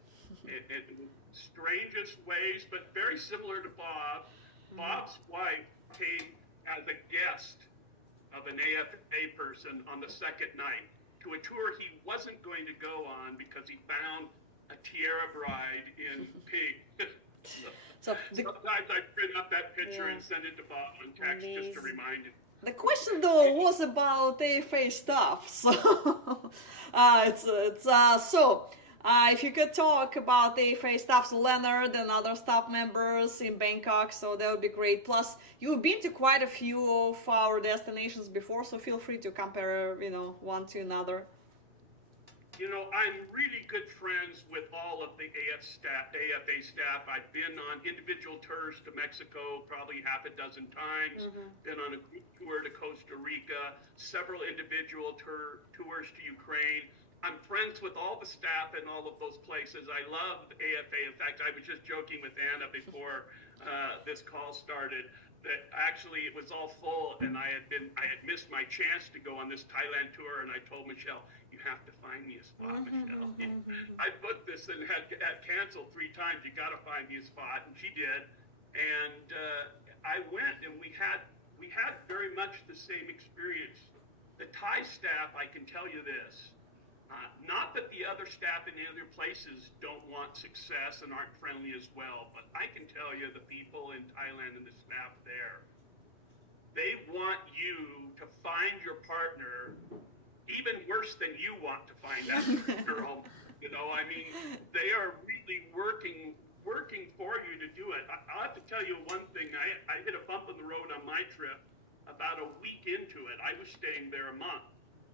It strangest ways, but very similar to Bob. Bob's wife came as a guest of an AFA person on the second night to a tour he wasn't going to go on because he found a tiara bride in pink. Sometimes I print up that picture and send it to Bob on text just to remind him. The question though was about AFA stuff, so if you could talk about the AFA staff, so Leonard and other staff members in Bangkok, so that would be great. Plus, you've been to quite a few of our destinations before, so feel free to compare, one to another. I'm really good friends with all of the AFA staff. I've been on individual tours to Mexico probably half a dozen times, been on a group tour to Costa Rica, several individual tours to Ukraine. I'm friends with all the staff in all of those places. I love the AFA. In fact, I was just joking with Anna before this call started that actually it was all full, and I had missed my chance to go on this Thailand tour, and I told Michelle, you have to find me a spot, Michelle. I booked this and had canceled 3 times. You got to find me a spot, and she did. And I went, and we had very much the same experience. The Thai staff, I can tell you this. Not that the other staff in the other places don't want success and aren't friendly as well, but I can tell you the people in Thailand and the staff there, they want you to find your partner even worse than you want to find that girl. They are really working for you to do it. I'll have to tell you one thing. I hit a bump in the road on my trip about a week into it. I was staying there a month.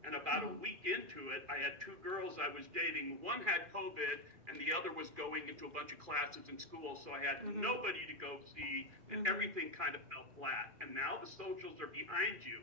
And about a week into it, I had two girls I was dating. One had COVID, and the other was going into a bunch of classes in school, so I had nobody to go see, and everything kind of fell flat. And now the socials are behind you,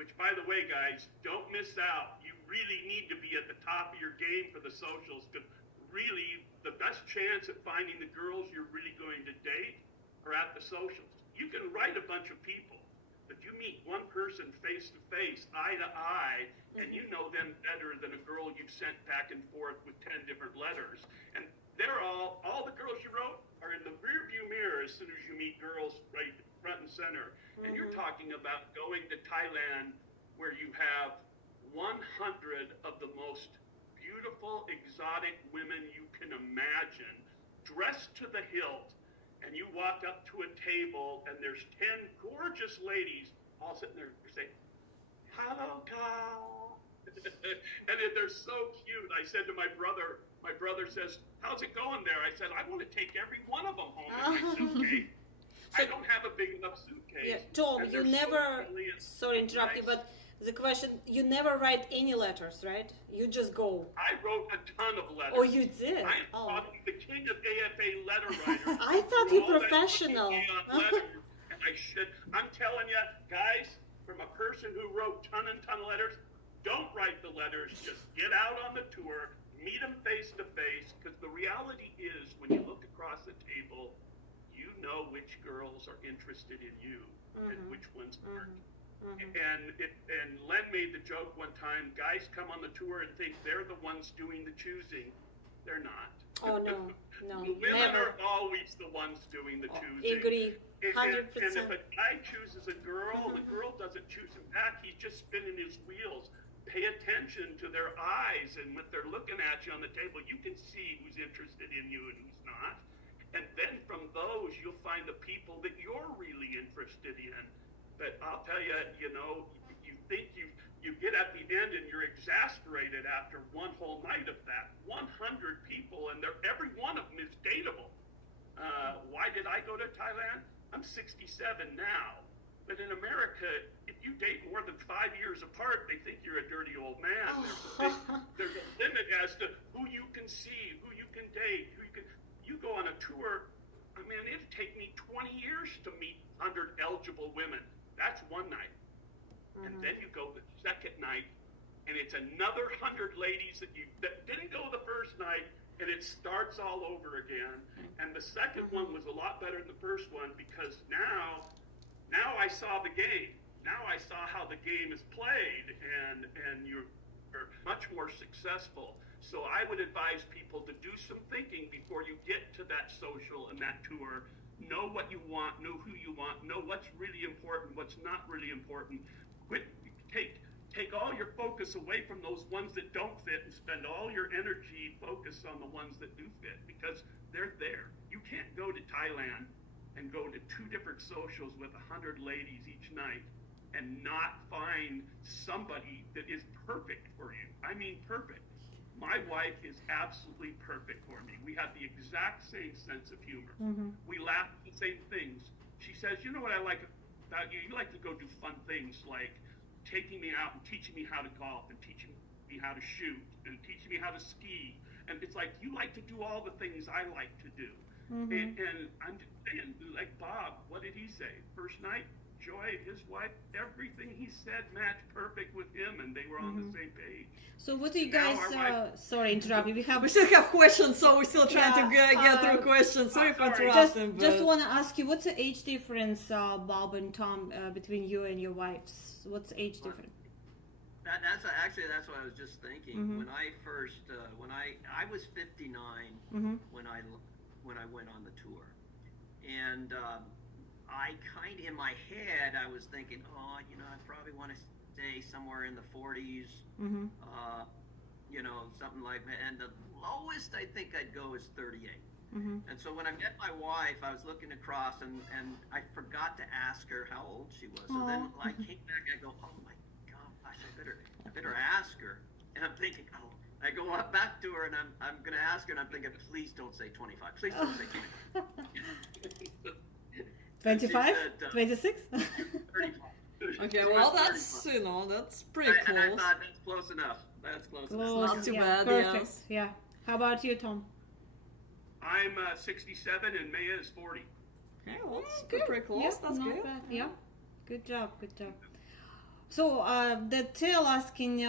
which, by the way, guys, don't miss out. You really need to be at the top of your game for the socials, because really the best chance at finding the girls you're really going to date are at the socials. You can write a bunch of people, but you meet one person face to face, eye to eye, and you know them better than a girl you've sent back and forth with 10 different letters. And they're all the girls you wrote are in the rearview mirror as soon as you meet girls right front and center. And you're talking about going to Thailand where you have 100 of the most beautiful, exotic women you can imagine, dressed to the hilt, and you walk up to a table and there's 10 gorgeous ladies all sitting there saying, "Hello, Carl." And they're so cute. I said to my brother says, "How's it going there?" I said, "I want to take every one of them home in my suitcase." I don't have a big enough suitcase. Yeah, Tom, and you they're so never, friendly and sorry interrupt you, nice. but the question, you never write any letters, right? You just go. I wrote a ton of letters. Oh, you did? I am Oh. probably the king of AFA letter writers. I thought Through you all that professional. money on letters, and I'm telling you, guys, from a person who wrote ton and ton of letters, don't write the letters. Just get out on the tour, meet them face to face, because the reality is, when you look across the table, you know which girls are interested in you and which ones aren't. And Len made the joke one time, guys come on the tour and think they're the ones doing the choosing. They're not. Oh, no, The women never. are always the ones doing the choosing. Agree, And 100%. if a guy chooses a girl, the girl doesn't choose him back, he's just spinning his wheels. Pay attention to their eyes, and when they're looking at you on the table, you can see who's interested in you and who's not. And then from those, you'll find the people that you're really interested in. But I'll tell you, you think you get at the end and you're exasperated after one whole night of that. 100 people, and every one of them is dateable. Why did I go to Thailand? I'm 67 now. But in America, if you date more than 5 years apart, they think you're a dirty old man. There's a limit as to who you can see, who you can date, you go on a tour. I mean, it'd take me 20 years to meet 100 eligible women. That's one night. And then you go the second night, and it's another 100 ladies that didn't go the first night, and it starts all over again. And the second one was a lot better than the first one, because now I saw the game. Now I saw how the game is played, and you're much more successful. So I would advise people to do some thinking before you get to that social and that tour. Know what you want, know who you want, know what's really important, what's not really important. Take all your focus away from those ones that don't fit and spend all your energy focused on the ones that do fit, because they're there. You can't go to Thailand and go to 2 different socials with 100 ladies each night and not find somebody that is perfect for you. I mean, perfect. My wife is absolutely perfect for me. We have the exact same sense of humor. We laugh at the same things. She says, "You know what I like about you? You like to go do fun things like taking me out and teaching me how to golf and teaching me how to shoot and teaching me how to ski. And it's like, you like to do all the things I like to do." And I'm just saying, like Bob, what did he say? First night, Joy, his wife, everything he said matched perfect with him, and they were on the same page. So what do you Now guys, our wife- sorry, interrupt you. We still have questions, so we're still trying to get through questions. Sorry for interrupting. Just want to ask you, what's the age difference, Bob and Tom, between you and your wives? What's the age difference? That's what I was just thinking. When I first, when I was 59 when I went on the tour, and I kind of, in my head, I was thinking, I probably want to stay somewhere in the 40s, something like that. And the lowest I think I'd go is 38. And so when I met my wife, I was looking across, and I forgot to ask her how old she was. So then I came back, I go, oh my gosh, I better ask her. And I'm thinking, I go up back to her, and I'm going to ask her, and I'm thinking, please don't say 25. Please don't say 25. 25? 26? 35. Okay, It well, was that's, 35. that's pretty And I close. thought that's close enough. That's close enough. Close, not too yeah, bad, perfect. yes. Yeah. How about you, Tom? I'm 67 and Maya is 40. Okay, well, that's Good. pretty close. Yeah, That's not good. bad. Yeah. Good job. Good job. So the tail asking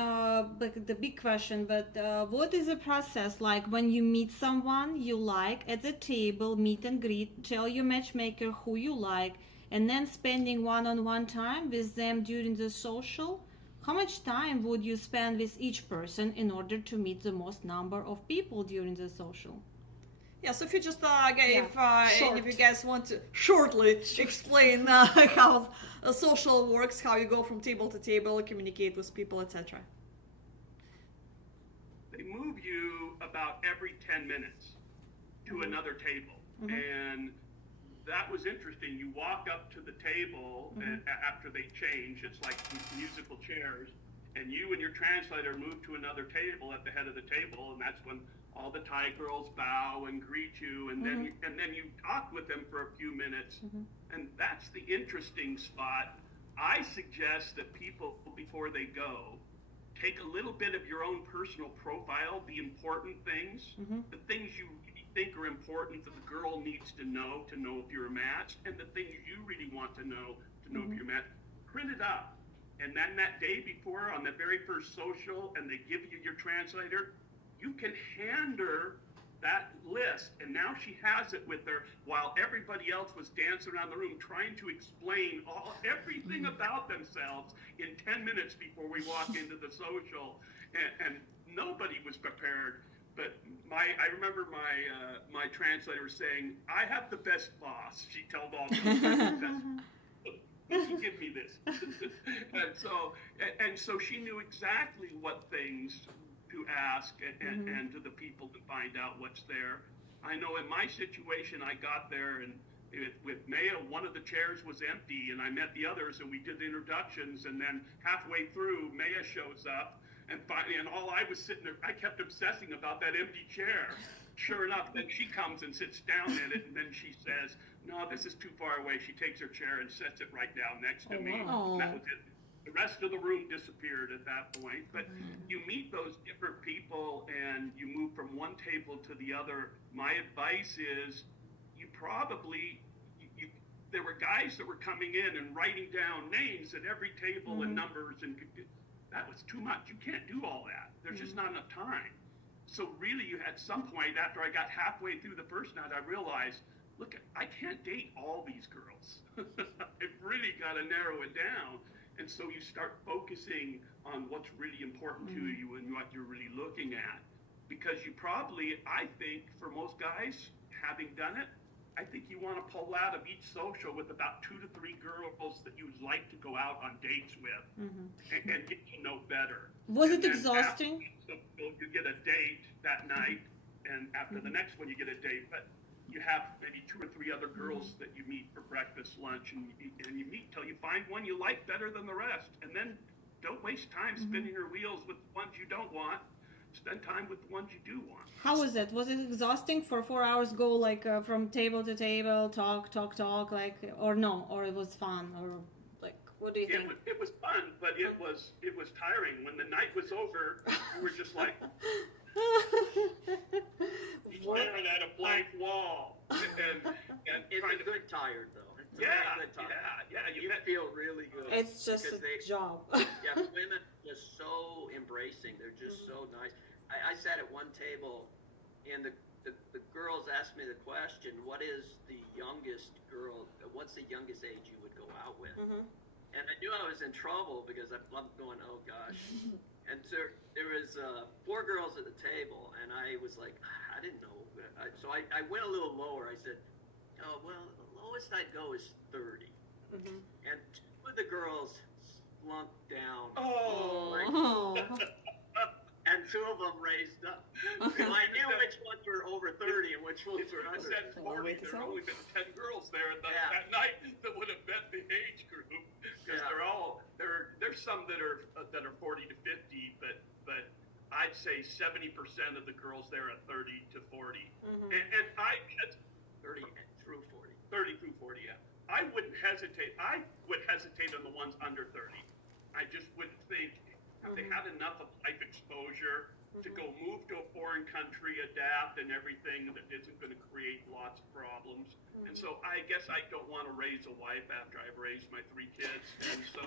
like the big question, but what is the process like when you meet someone you like at the table, meet and greet, tell your matchmaker who you like, and then spending one-on-one time with them during the social? How much time would you spend with each person in order to meet the most number of people during the social? Yeah, so if you just if short. any of you guys want to shortly explain how a social works, how you go from table to table, communicate with people, etc. They move you about every 10 minutes to another table. And that was interesting. You walk up to the table and after they change, it's like musical chairs, and you and your translator move to another table at the head of the table, and that's when all the Thai girls bow and greet you, and then you talk with them for a few minutes, and that's the interesting spot. I suggest that people, before they go, take a little bit of your own personal profile, the important things, the things you think are important that the girl needs to know if you're a match, and the things you really want to know if you're a match. Print it up. And then that day before, on the very first social, and they give you your translator, you can hand her that list, and now she has it with her while everybody else was dancing around the room trying to explain everything about themselves in 10 minutes before we walk into the social, and nobody was prepared. But I remember my translator saying, "I have the best boss." She told all the give me this. and so she knew exactly what things to ask and to the people to find out what's there. I know in my situation, I got there and with Maya, one of the chairs was empty, and I met the others and we did the introductions, and then halfway through, Maya shows up, and finally, and all I was sitting there, I kept obsessing about that empty chair. Sure enough, then she comes and sits down in it, and then she says, "No, this is too far away." She takes her chair and sets it right down next to me. wow. That was it. The rest of the room disappeared at that point. But you meet those different people and you move from one table to the other. My advice is you probably, there were guys that were coming in and writing down names at every table and numbers, and that was too much. You can't do all that. There's just not enough time. So really, you at some point after I got halfway through the first night, I realized, look, I can't date all these girls. I've really got to narrow it down. And so you start focusing on what's really important to you and what you're really looking at. Because you probably, I think, for most guys, having done it, I think you want to pull out of each social with about 2 to 3 girls that you'd like to go out on dates with and get to know better. Was And it then exhausting? so you get a date that night, and after the next one you get a date, but you have maybe 2 or 3 other girls that you meet for breakfast, lunch, and you meet till you find one you like better than the rest. And then don't waste time spinning your wheels with the ones you don't want. Spend time with the ones you do want. How was it? Was it exhausting for 4 hours? Go like from table to table, talk, like, or no, or it was fun, or like, what do you think? It was fun, but it was tiring. When the night was over, we were just like staring at a blank wall, and It's trying a to. good tired though. It's a Yeah, good tired. yeah. You feel really good. It's just because a job. Yeah, women are just so embracing. They're just so nice. I sat at one table, and the girls asked me the question, "What is the youngest girl? What's the youngest age you would go out with?" And I knew I was in trouble because I'm going, "Oh gosh." And so there was 4 girls at the table, and I was like, I didn't know. So I went a little lower. I said, "Oh well, the lowest I'd go is 30." And 2 of the girls slumped down. And 2 of them raised up. So I knew which ones were over 30 and which ones were under. Said 40. There have only been 10 girls there that night that would have met the age group, because they're all there's some that are 40 to 50, but I'd say 70% of the girls there are 30 to 40, and I 30 through 40. 30 through 40, yeah. I wouldn't hesitate. I would hesitate on the ones under 30. I just would think have they had enough of life exposure to go move to a foreign country, adapt and everything that isn't going to create lots of problems. And so I guess I don't want to raise a wife after I've raised my 3 kids. And so,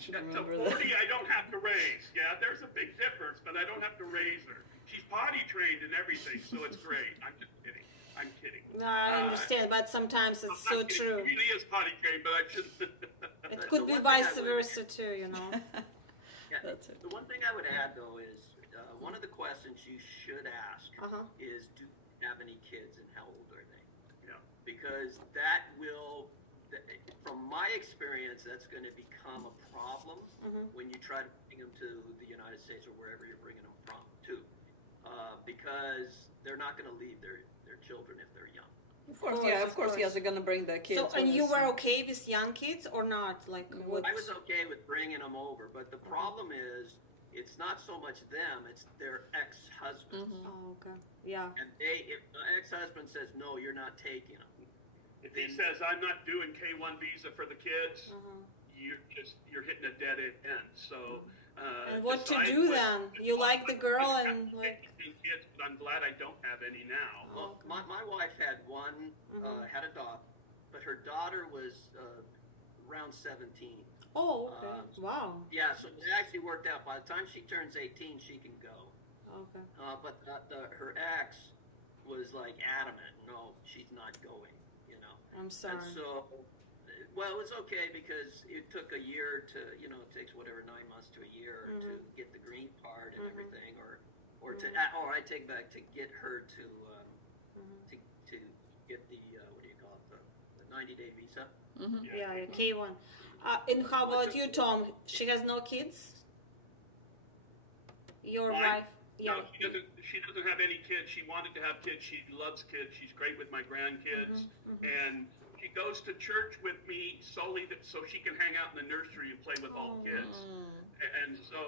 Should so remember 40 that. I don't have to raise. Yeah, there's a big difference, but I don't have to raise her. She's potty trained and everything, so it's great. I'm just kidding. I'm kidding. No, I understand, but sometimes it's so I'm not kidding. true. She really is potty trained, but I shouldn't. It The could be one thing vice I would- versa too, you know. Yeah, That's it. the one thing I would add though is one of the questions you should ask is, do you have any kids and how old are they? Yeah. Because that will, from my experience, that's going to become a problem when you try to bring them to the United States or wherever you're bringing them from too, because they're not going to leave their children if they're young. Of course, yeah, of course, yes, they're gonna bring their kids. So, and with you us. were okay with young kids or not? Like, what? I was okay with bringing them over, but the problem is it's not so much them; it's their ex-husbands. Oh, okay. Yeah. And if the ex-husband says no, you're not taking them. If he says I'm not doing K1 visa for the kids, you're hitting a dead end. So. And what to decide do what- then? You like the girl and like. Kids, but I'm glad I don't have any now. Well, my wife had one, had a daughter, but her daughter was around 17. Oh, okay. Wow. Yeah, so it actually worked out. By the time she turns 18, she can go. Okay. But her ex was like adamant, no, she's not going, you know. I'm sorry. And so, well, it's okay because it took a year to, you know, it takes whatever 9 months to a year to get the green card and everything, or I take back to get her to get the what do you call it, the 90-day visa. Yeah, K1. And how about you, Tom? She has no kids? Your Mine? wife? No, Yeah. she doesn't have any kids. She wanted to have kids. She loves kids. She's great with my grandkids, and she goes to church with me solely so she can hang out in the nursery and play with all the kids. And so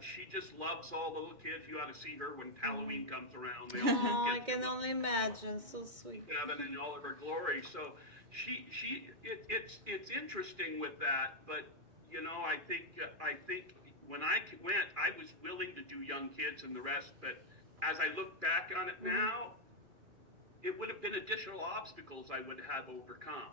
she just loves all the little kids. You ought to see her when Halloween comes around. They all Oh, I get can only imagine. So sweet. heaven in all of her glory. So it's interesting with that, but you know, I think when I went, I was willing to do young kids and the rest. But as I look back on it now, it would have been additional obstacles I would have overcome.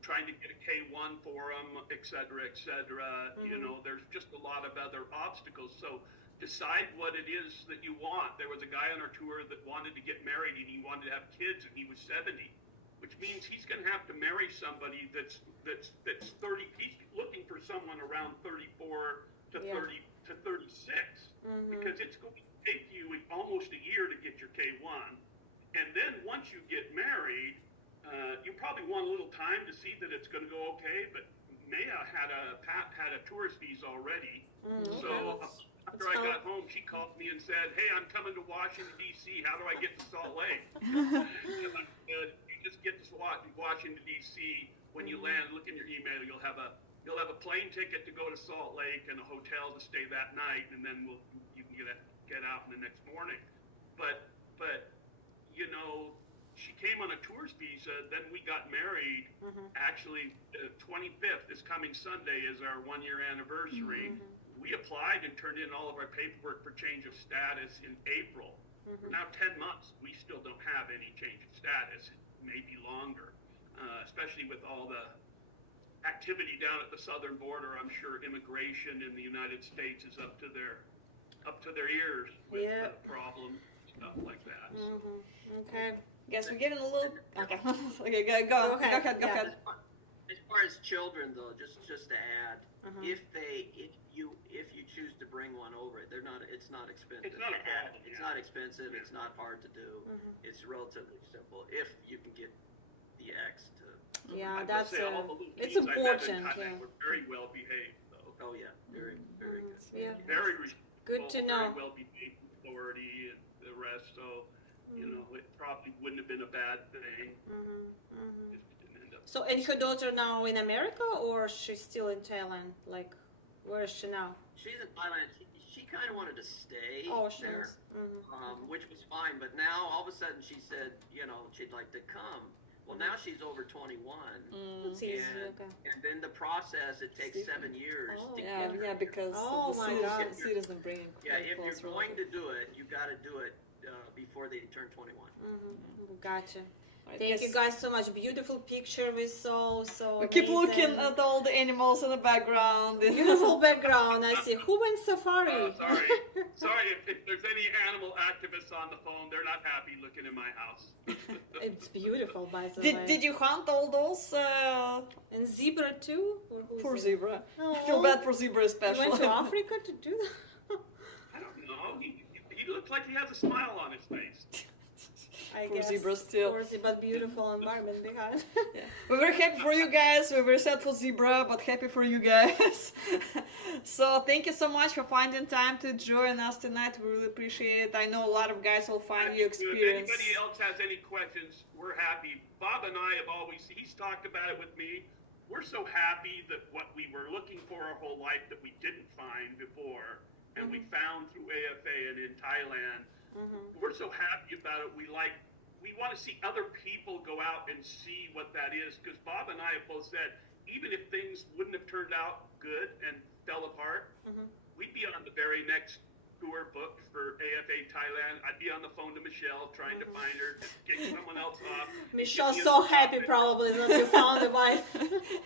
Trying to get a K1 for them, et cetera, et cetera. You know, there's just a lot of other obstacles. So decide what it is that you want. There was a guy on our tour that wanted to get married and he wanted to have kids and he was 70, which means he's going to have to marry somebody that's 30. He's looking for someone around 34 to 30 to 36 because it's going to take you almost a year to get your K1. And then once you get married, you probably want a little time to see that it's going to go okay. But Maya had a tourist visa already, so after I got home, she called me and said, "Hey, I'm coming to Washington D.C. How do I get to Salt Lake?" And I said, "You just get to Washington D.C. When you land, look in your email. You'll have a plane ticket to go to Salt Lake and a hotel to stay that night, and then you can get out in the next morning." But you know, she came on a tourist visa. Then we got married. Actually, 25th, this coming Sunday, is our 1-year anniversary. We applied and turned in all of our paperwork for change of status in April. We're now 10 months. We still don't have any change of status. It may be longer, especially with all the activity down at the southern border. I'm sure immigration in the United States is up to their ears with problems, stuff like that. So. Okay. Guess we're getting a little. Okay. Okay. Go ahead. Go ahead. As far as children, though, just to add, if you choose to bring one over, it's not expensive. It's not a problem. It's not expensive. It's not hard to do. It's relatively simple if you can get the ex to. Yeah, I would that's say all the it's Louisians I met in important. Thailand Yeah. were very well behaved, though. Oh yeah, very good. Yeah. Very respectful. Good to know. Very well behaved, authority and the rest. So, you know, it probably wouldn't have been a bad thing. If it didn't end up. So, and her daughter now in America, or she's still in Thailand? Like, where is she now? She's in Thailand. She kind of wanted to stay Oh, she there, is. which was fine. But now all of a sudden she said, you know, she'd like to come. Well, now she's over 21, It's easy, and okay. and then the process it takes 7 years Oh. to Yeah, get her. yeah, because Oh the my citizen, God. citizen bringing Yeah, if you're close going to relative. do it, you got to do it before they turn 21. Gotcha. I Thank you guess- guys so much. Beautiful picture we saw. So We keep amazing. looking at all the animals in the background. Beautiful background. I see. Who went safari? Oh, sorry. Sorry if there's any animal activists on the phone. They're not happy looking in my house. It's beautiful, by the Did, way. did you hunt all those? And zebra too? Or who's Poor it? zebra. Oh. I feel bad for zebra You especially. went to Africa to do that? I don't know. He looks like he has a smile on his face. I Poor guess. zebras too. Poor zebra, but beautiful environment behind. We're very happy for you guys. We're very sad for zebra, but happy for you guys. So thank you so much for finding time to join us tonight. We really appreciate it. I know a lot of guys will find your If experience. anybody else has any questions, we're happy. Bob and I have he's talked about it with me. We're so happy that what we were looking for our whole life that we didn't find before, and we found through AFA and in Thailand. We're so happy about it. We want to see other people go out and see what that is, because Bob and I have both said, even if things wouldn't have turned out good and fell apart, we'd be on the very next tour booked for AFA Thailand. I'd be on the phone to Michelle trying to find her, to get someone else off. Michelle's Give me so a happy stop. probably that you found a wife.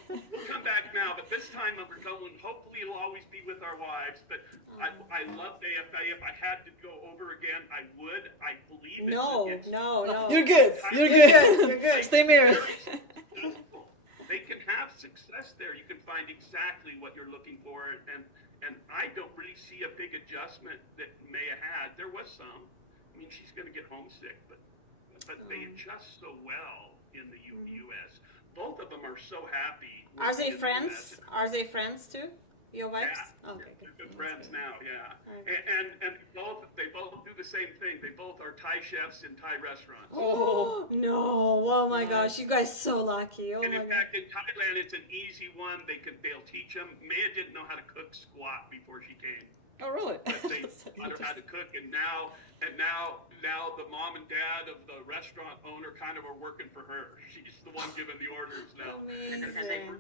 We'll come back now, but this time we're going, hopefully it'll always be with our wives. But I love AFA. If I had to go over again, I would. I believe No, it's no. You're good. You're You're good. good, you're good. Stay married. very successful. They can have success there. You can find exactly what you're looking for, and I don't really see a big adjustment that Maya had. There was some. I mean, she's going to get homesick, but they adjust so well in the U.S. Both of them are so happy. Are they in the friends? US. Are they friends too? Your wives? Yeah, Okay, they're good. good friends now. Yeah, Okay. and they both do the same thing. They both are Thai chefs in Thai restaurants. Oh. No! Oh my gosh, you guys so lucky. Oh And my in god. fact, in Thailand, it's an easy one. They'll teach them. Maya didn't know how to cook squat before she came, Oh, really? but they taught her how to cook. And now the mom and dad of the restaurant owner kind of are working for her. She's the one giving the orders now. And Amazing.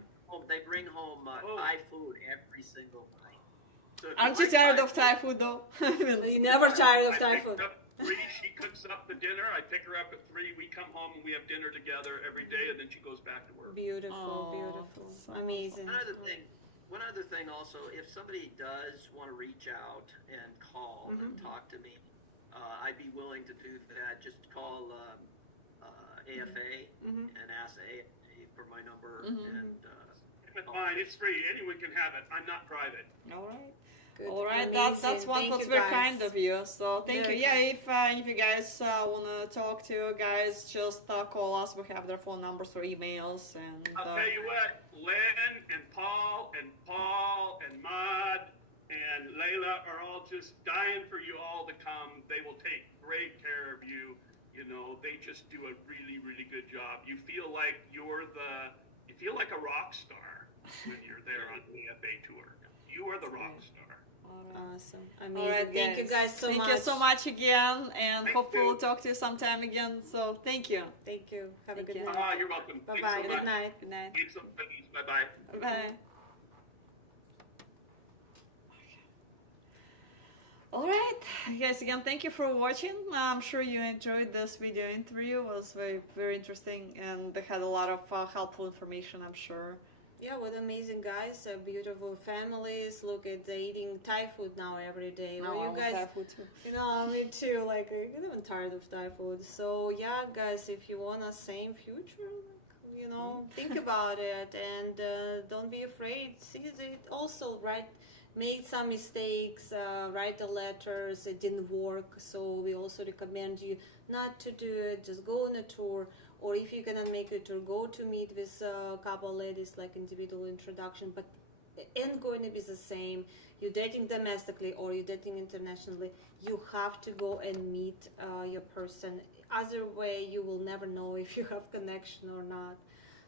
they bring home Thai food every single night. So if Aren't you like tired of Thai food though? You never tired of I Thai pick food. up 3, she cooks up the dinner. I pick her up at 3. We come home and we have dinner together every day, and then she goes back to work. Beautiful, Oh, beautiful. that's so Amazing. One other thing also, if somebody does want to reach out and call and talk to me, I'd be willing to do that. Just call AFA and ask AFA for my number. And It's fine. It's free. Anyone can have it. I'm not private. All right. Good. All right, Amazing. that's Thank what's you, very guys. kind of you. So thank Very you. Yeah, if you guys wanna talk to you guys, just call us. We have their phone numbers or emails, and I'll tell you what, Len and Paul and Maud and Layla are all just dying for you all to come. They will take great care of you. You know, they just do a really, really good job. You feel like you feel like a rock star when you're there on the AFA tour. You are the rock star. Awesome. all Amazing. right, Thank you guys so thank much. you so much again, and Thank hope you. we'll talk to you sometime again. So thank you. Thank you. Have Thank a good you. night. You're welcome. Bye Thanks bye. so Good much. night. Good night. Thanks so much. Bye-bye. Bye. All right, guys. Again, thank you for watching. I'm sure you enjoyed this video interview. It was very, very interesting, and they had a lot of helpful information, I'm sure. Yeah, what amazing guys, beautiful families. Look at they eating Thai food now every day. No, Well, I you want guys, Thai food too. you know, me too. Like, I'm even tired of Thai food. So yeah, guys, if you want a same future, like, you know, think about it and don't be afraid. See, it also made some mistakes, write the letters. It didn't work, so we also recommend you not to do it. Just go on a tour. Or if you cannot make a tour, go to meet with a couple ladies, like individual introduction, but it ain't going to be the same. You're dating domestically or you're dating internationally, you have to go and meet your person. Other way, you will never know if you have connection or not.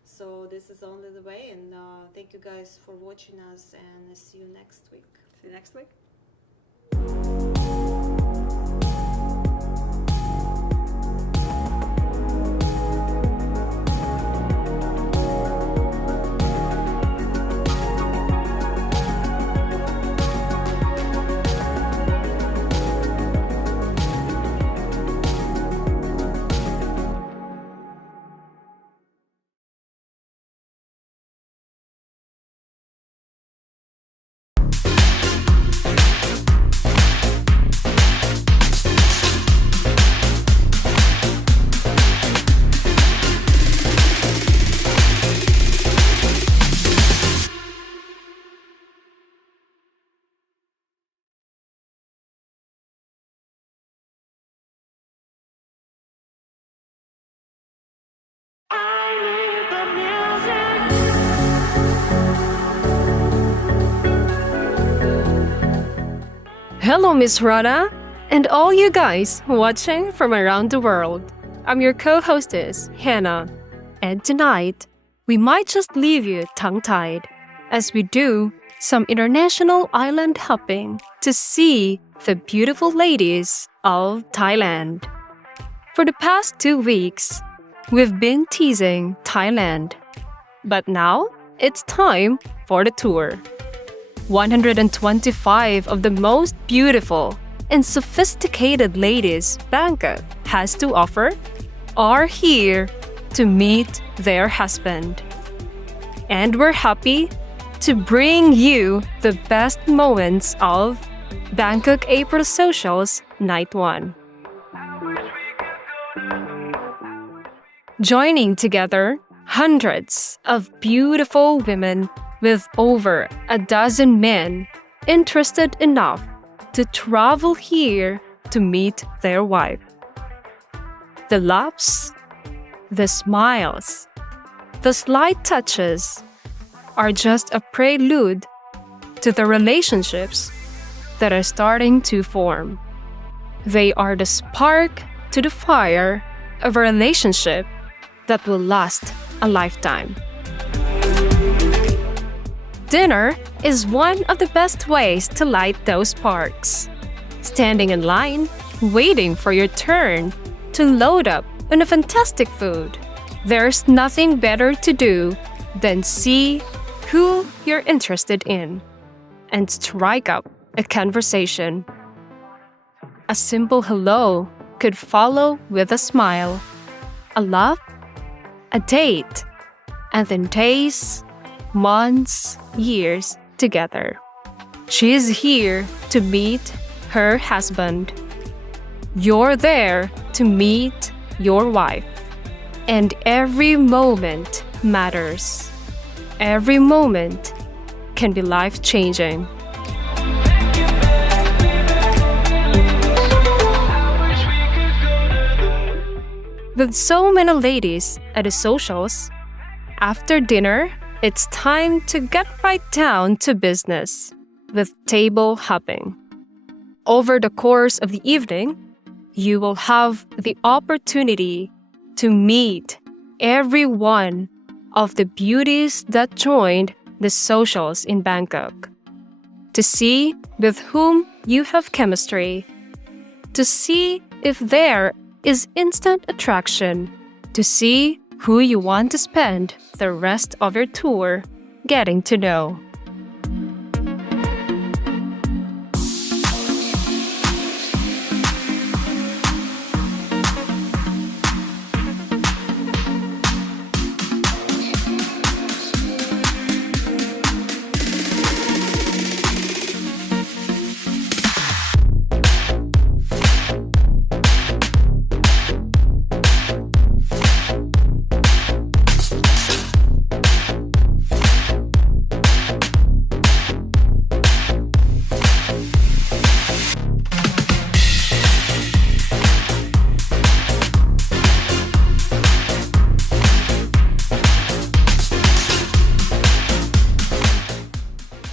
So this is only the way, and thank you guys for watching us, and see you next week. See you next week. Hello, Miss Rana, and all you guys watching from around the world. I'm your co-hostess, Hannah, and tonight, we might just leave you tongue-tied as we do some international island hopping to see the beautiful ladies of Thailand. For the past 2 weeks, we've been teasing Thailand, but now it's time for the tour. 125 of the most beautiful and sophisticated ladies Bangkok has to offer are here to meet their husband. And we're happy to bring you the best moments of Bangkok April Socials Night 1. Joining together hundreds of beautiful women with over a dozen men interested enough to travel here to meet their wife. The laughs, the smiles, the slight touches are just a prelude to the relationships that are starting to form. They are the spark to the fire of a relationship that will last a lifetime. Dinner is one of the best ways to light those sparks. Standing in line, waiting for your turn to load up on a fantastic food. There's nothing better to do than see who you're interested in and strike up a conversation. A simple hello could follow with a smile, a laugh, a date, and then days, months, years together. She is here to meet her husband. You're there to meet your wife. And every moment matters. Every moment can be life-changing. With so many ladies at the socials, after dinner, it's time to get right down to business with table hopping. Over the course of the evening, you will have the opportunity to meet every one of the beauties that joined the socials in Bangkok, to see with whom you have chemistry, to see if there is instant attraction, to see who you want to spend the rest of your tour getting to know.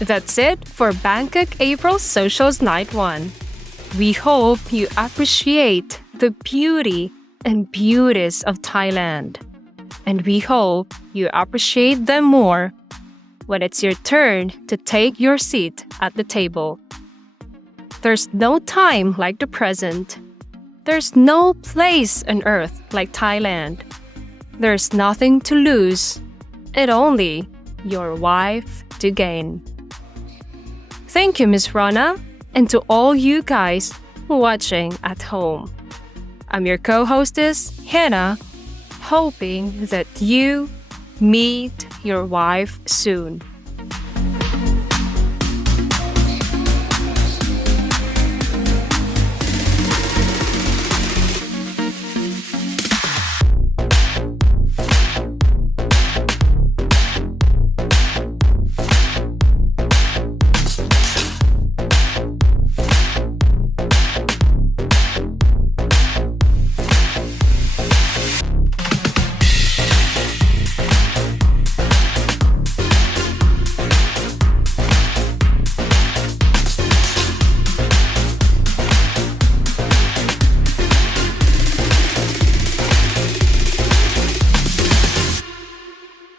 That's it for Bangkok April Socials Night 1. We hope you appreciate the beauty and beauties of Thailand. And we hope you appreciate them more when it's your turn to take your seat at the table. There's no time like the present. There's no place on earth like Thailand. There's nothing to lose, and only your wife to gain. Thank you, Miss Rana, and to all you guys watching at home. I'm your co-hostess, Hannah, hoping that you meet your wife soon.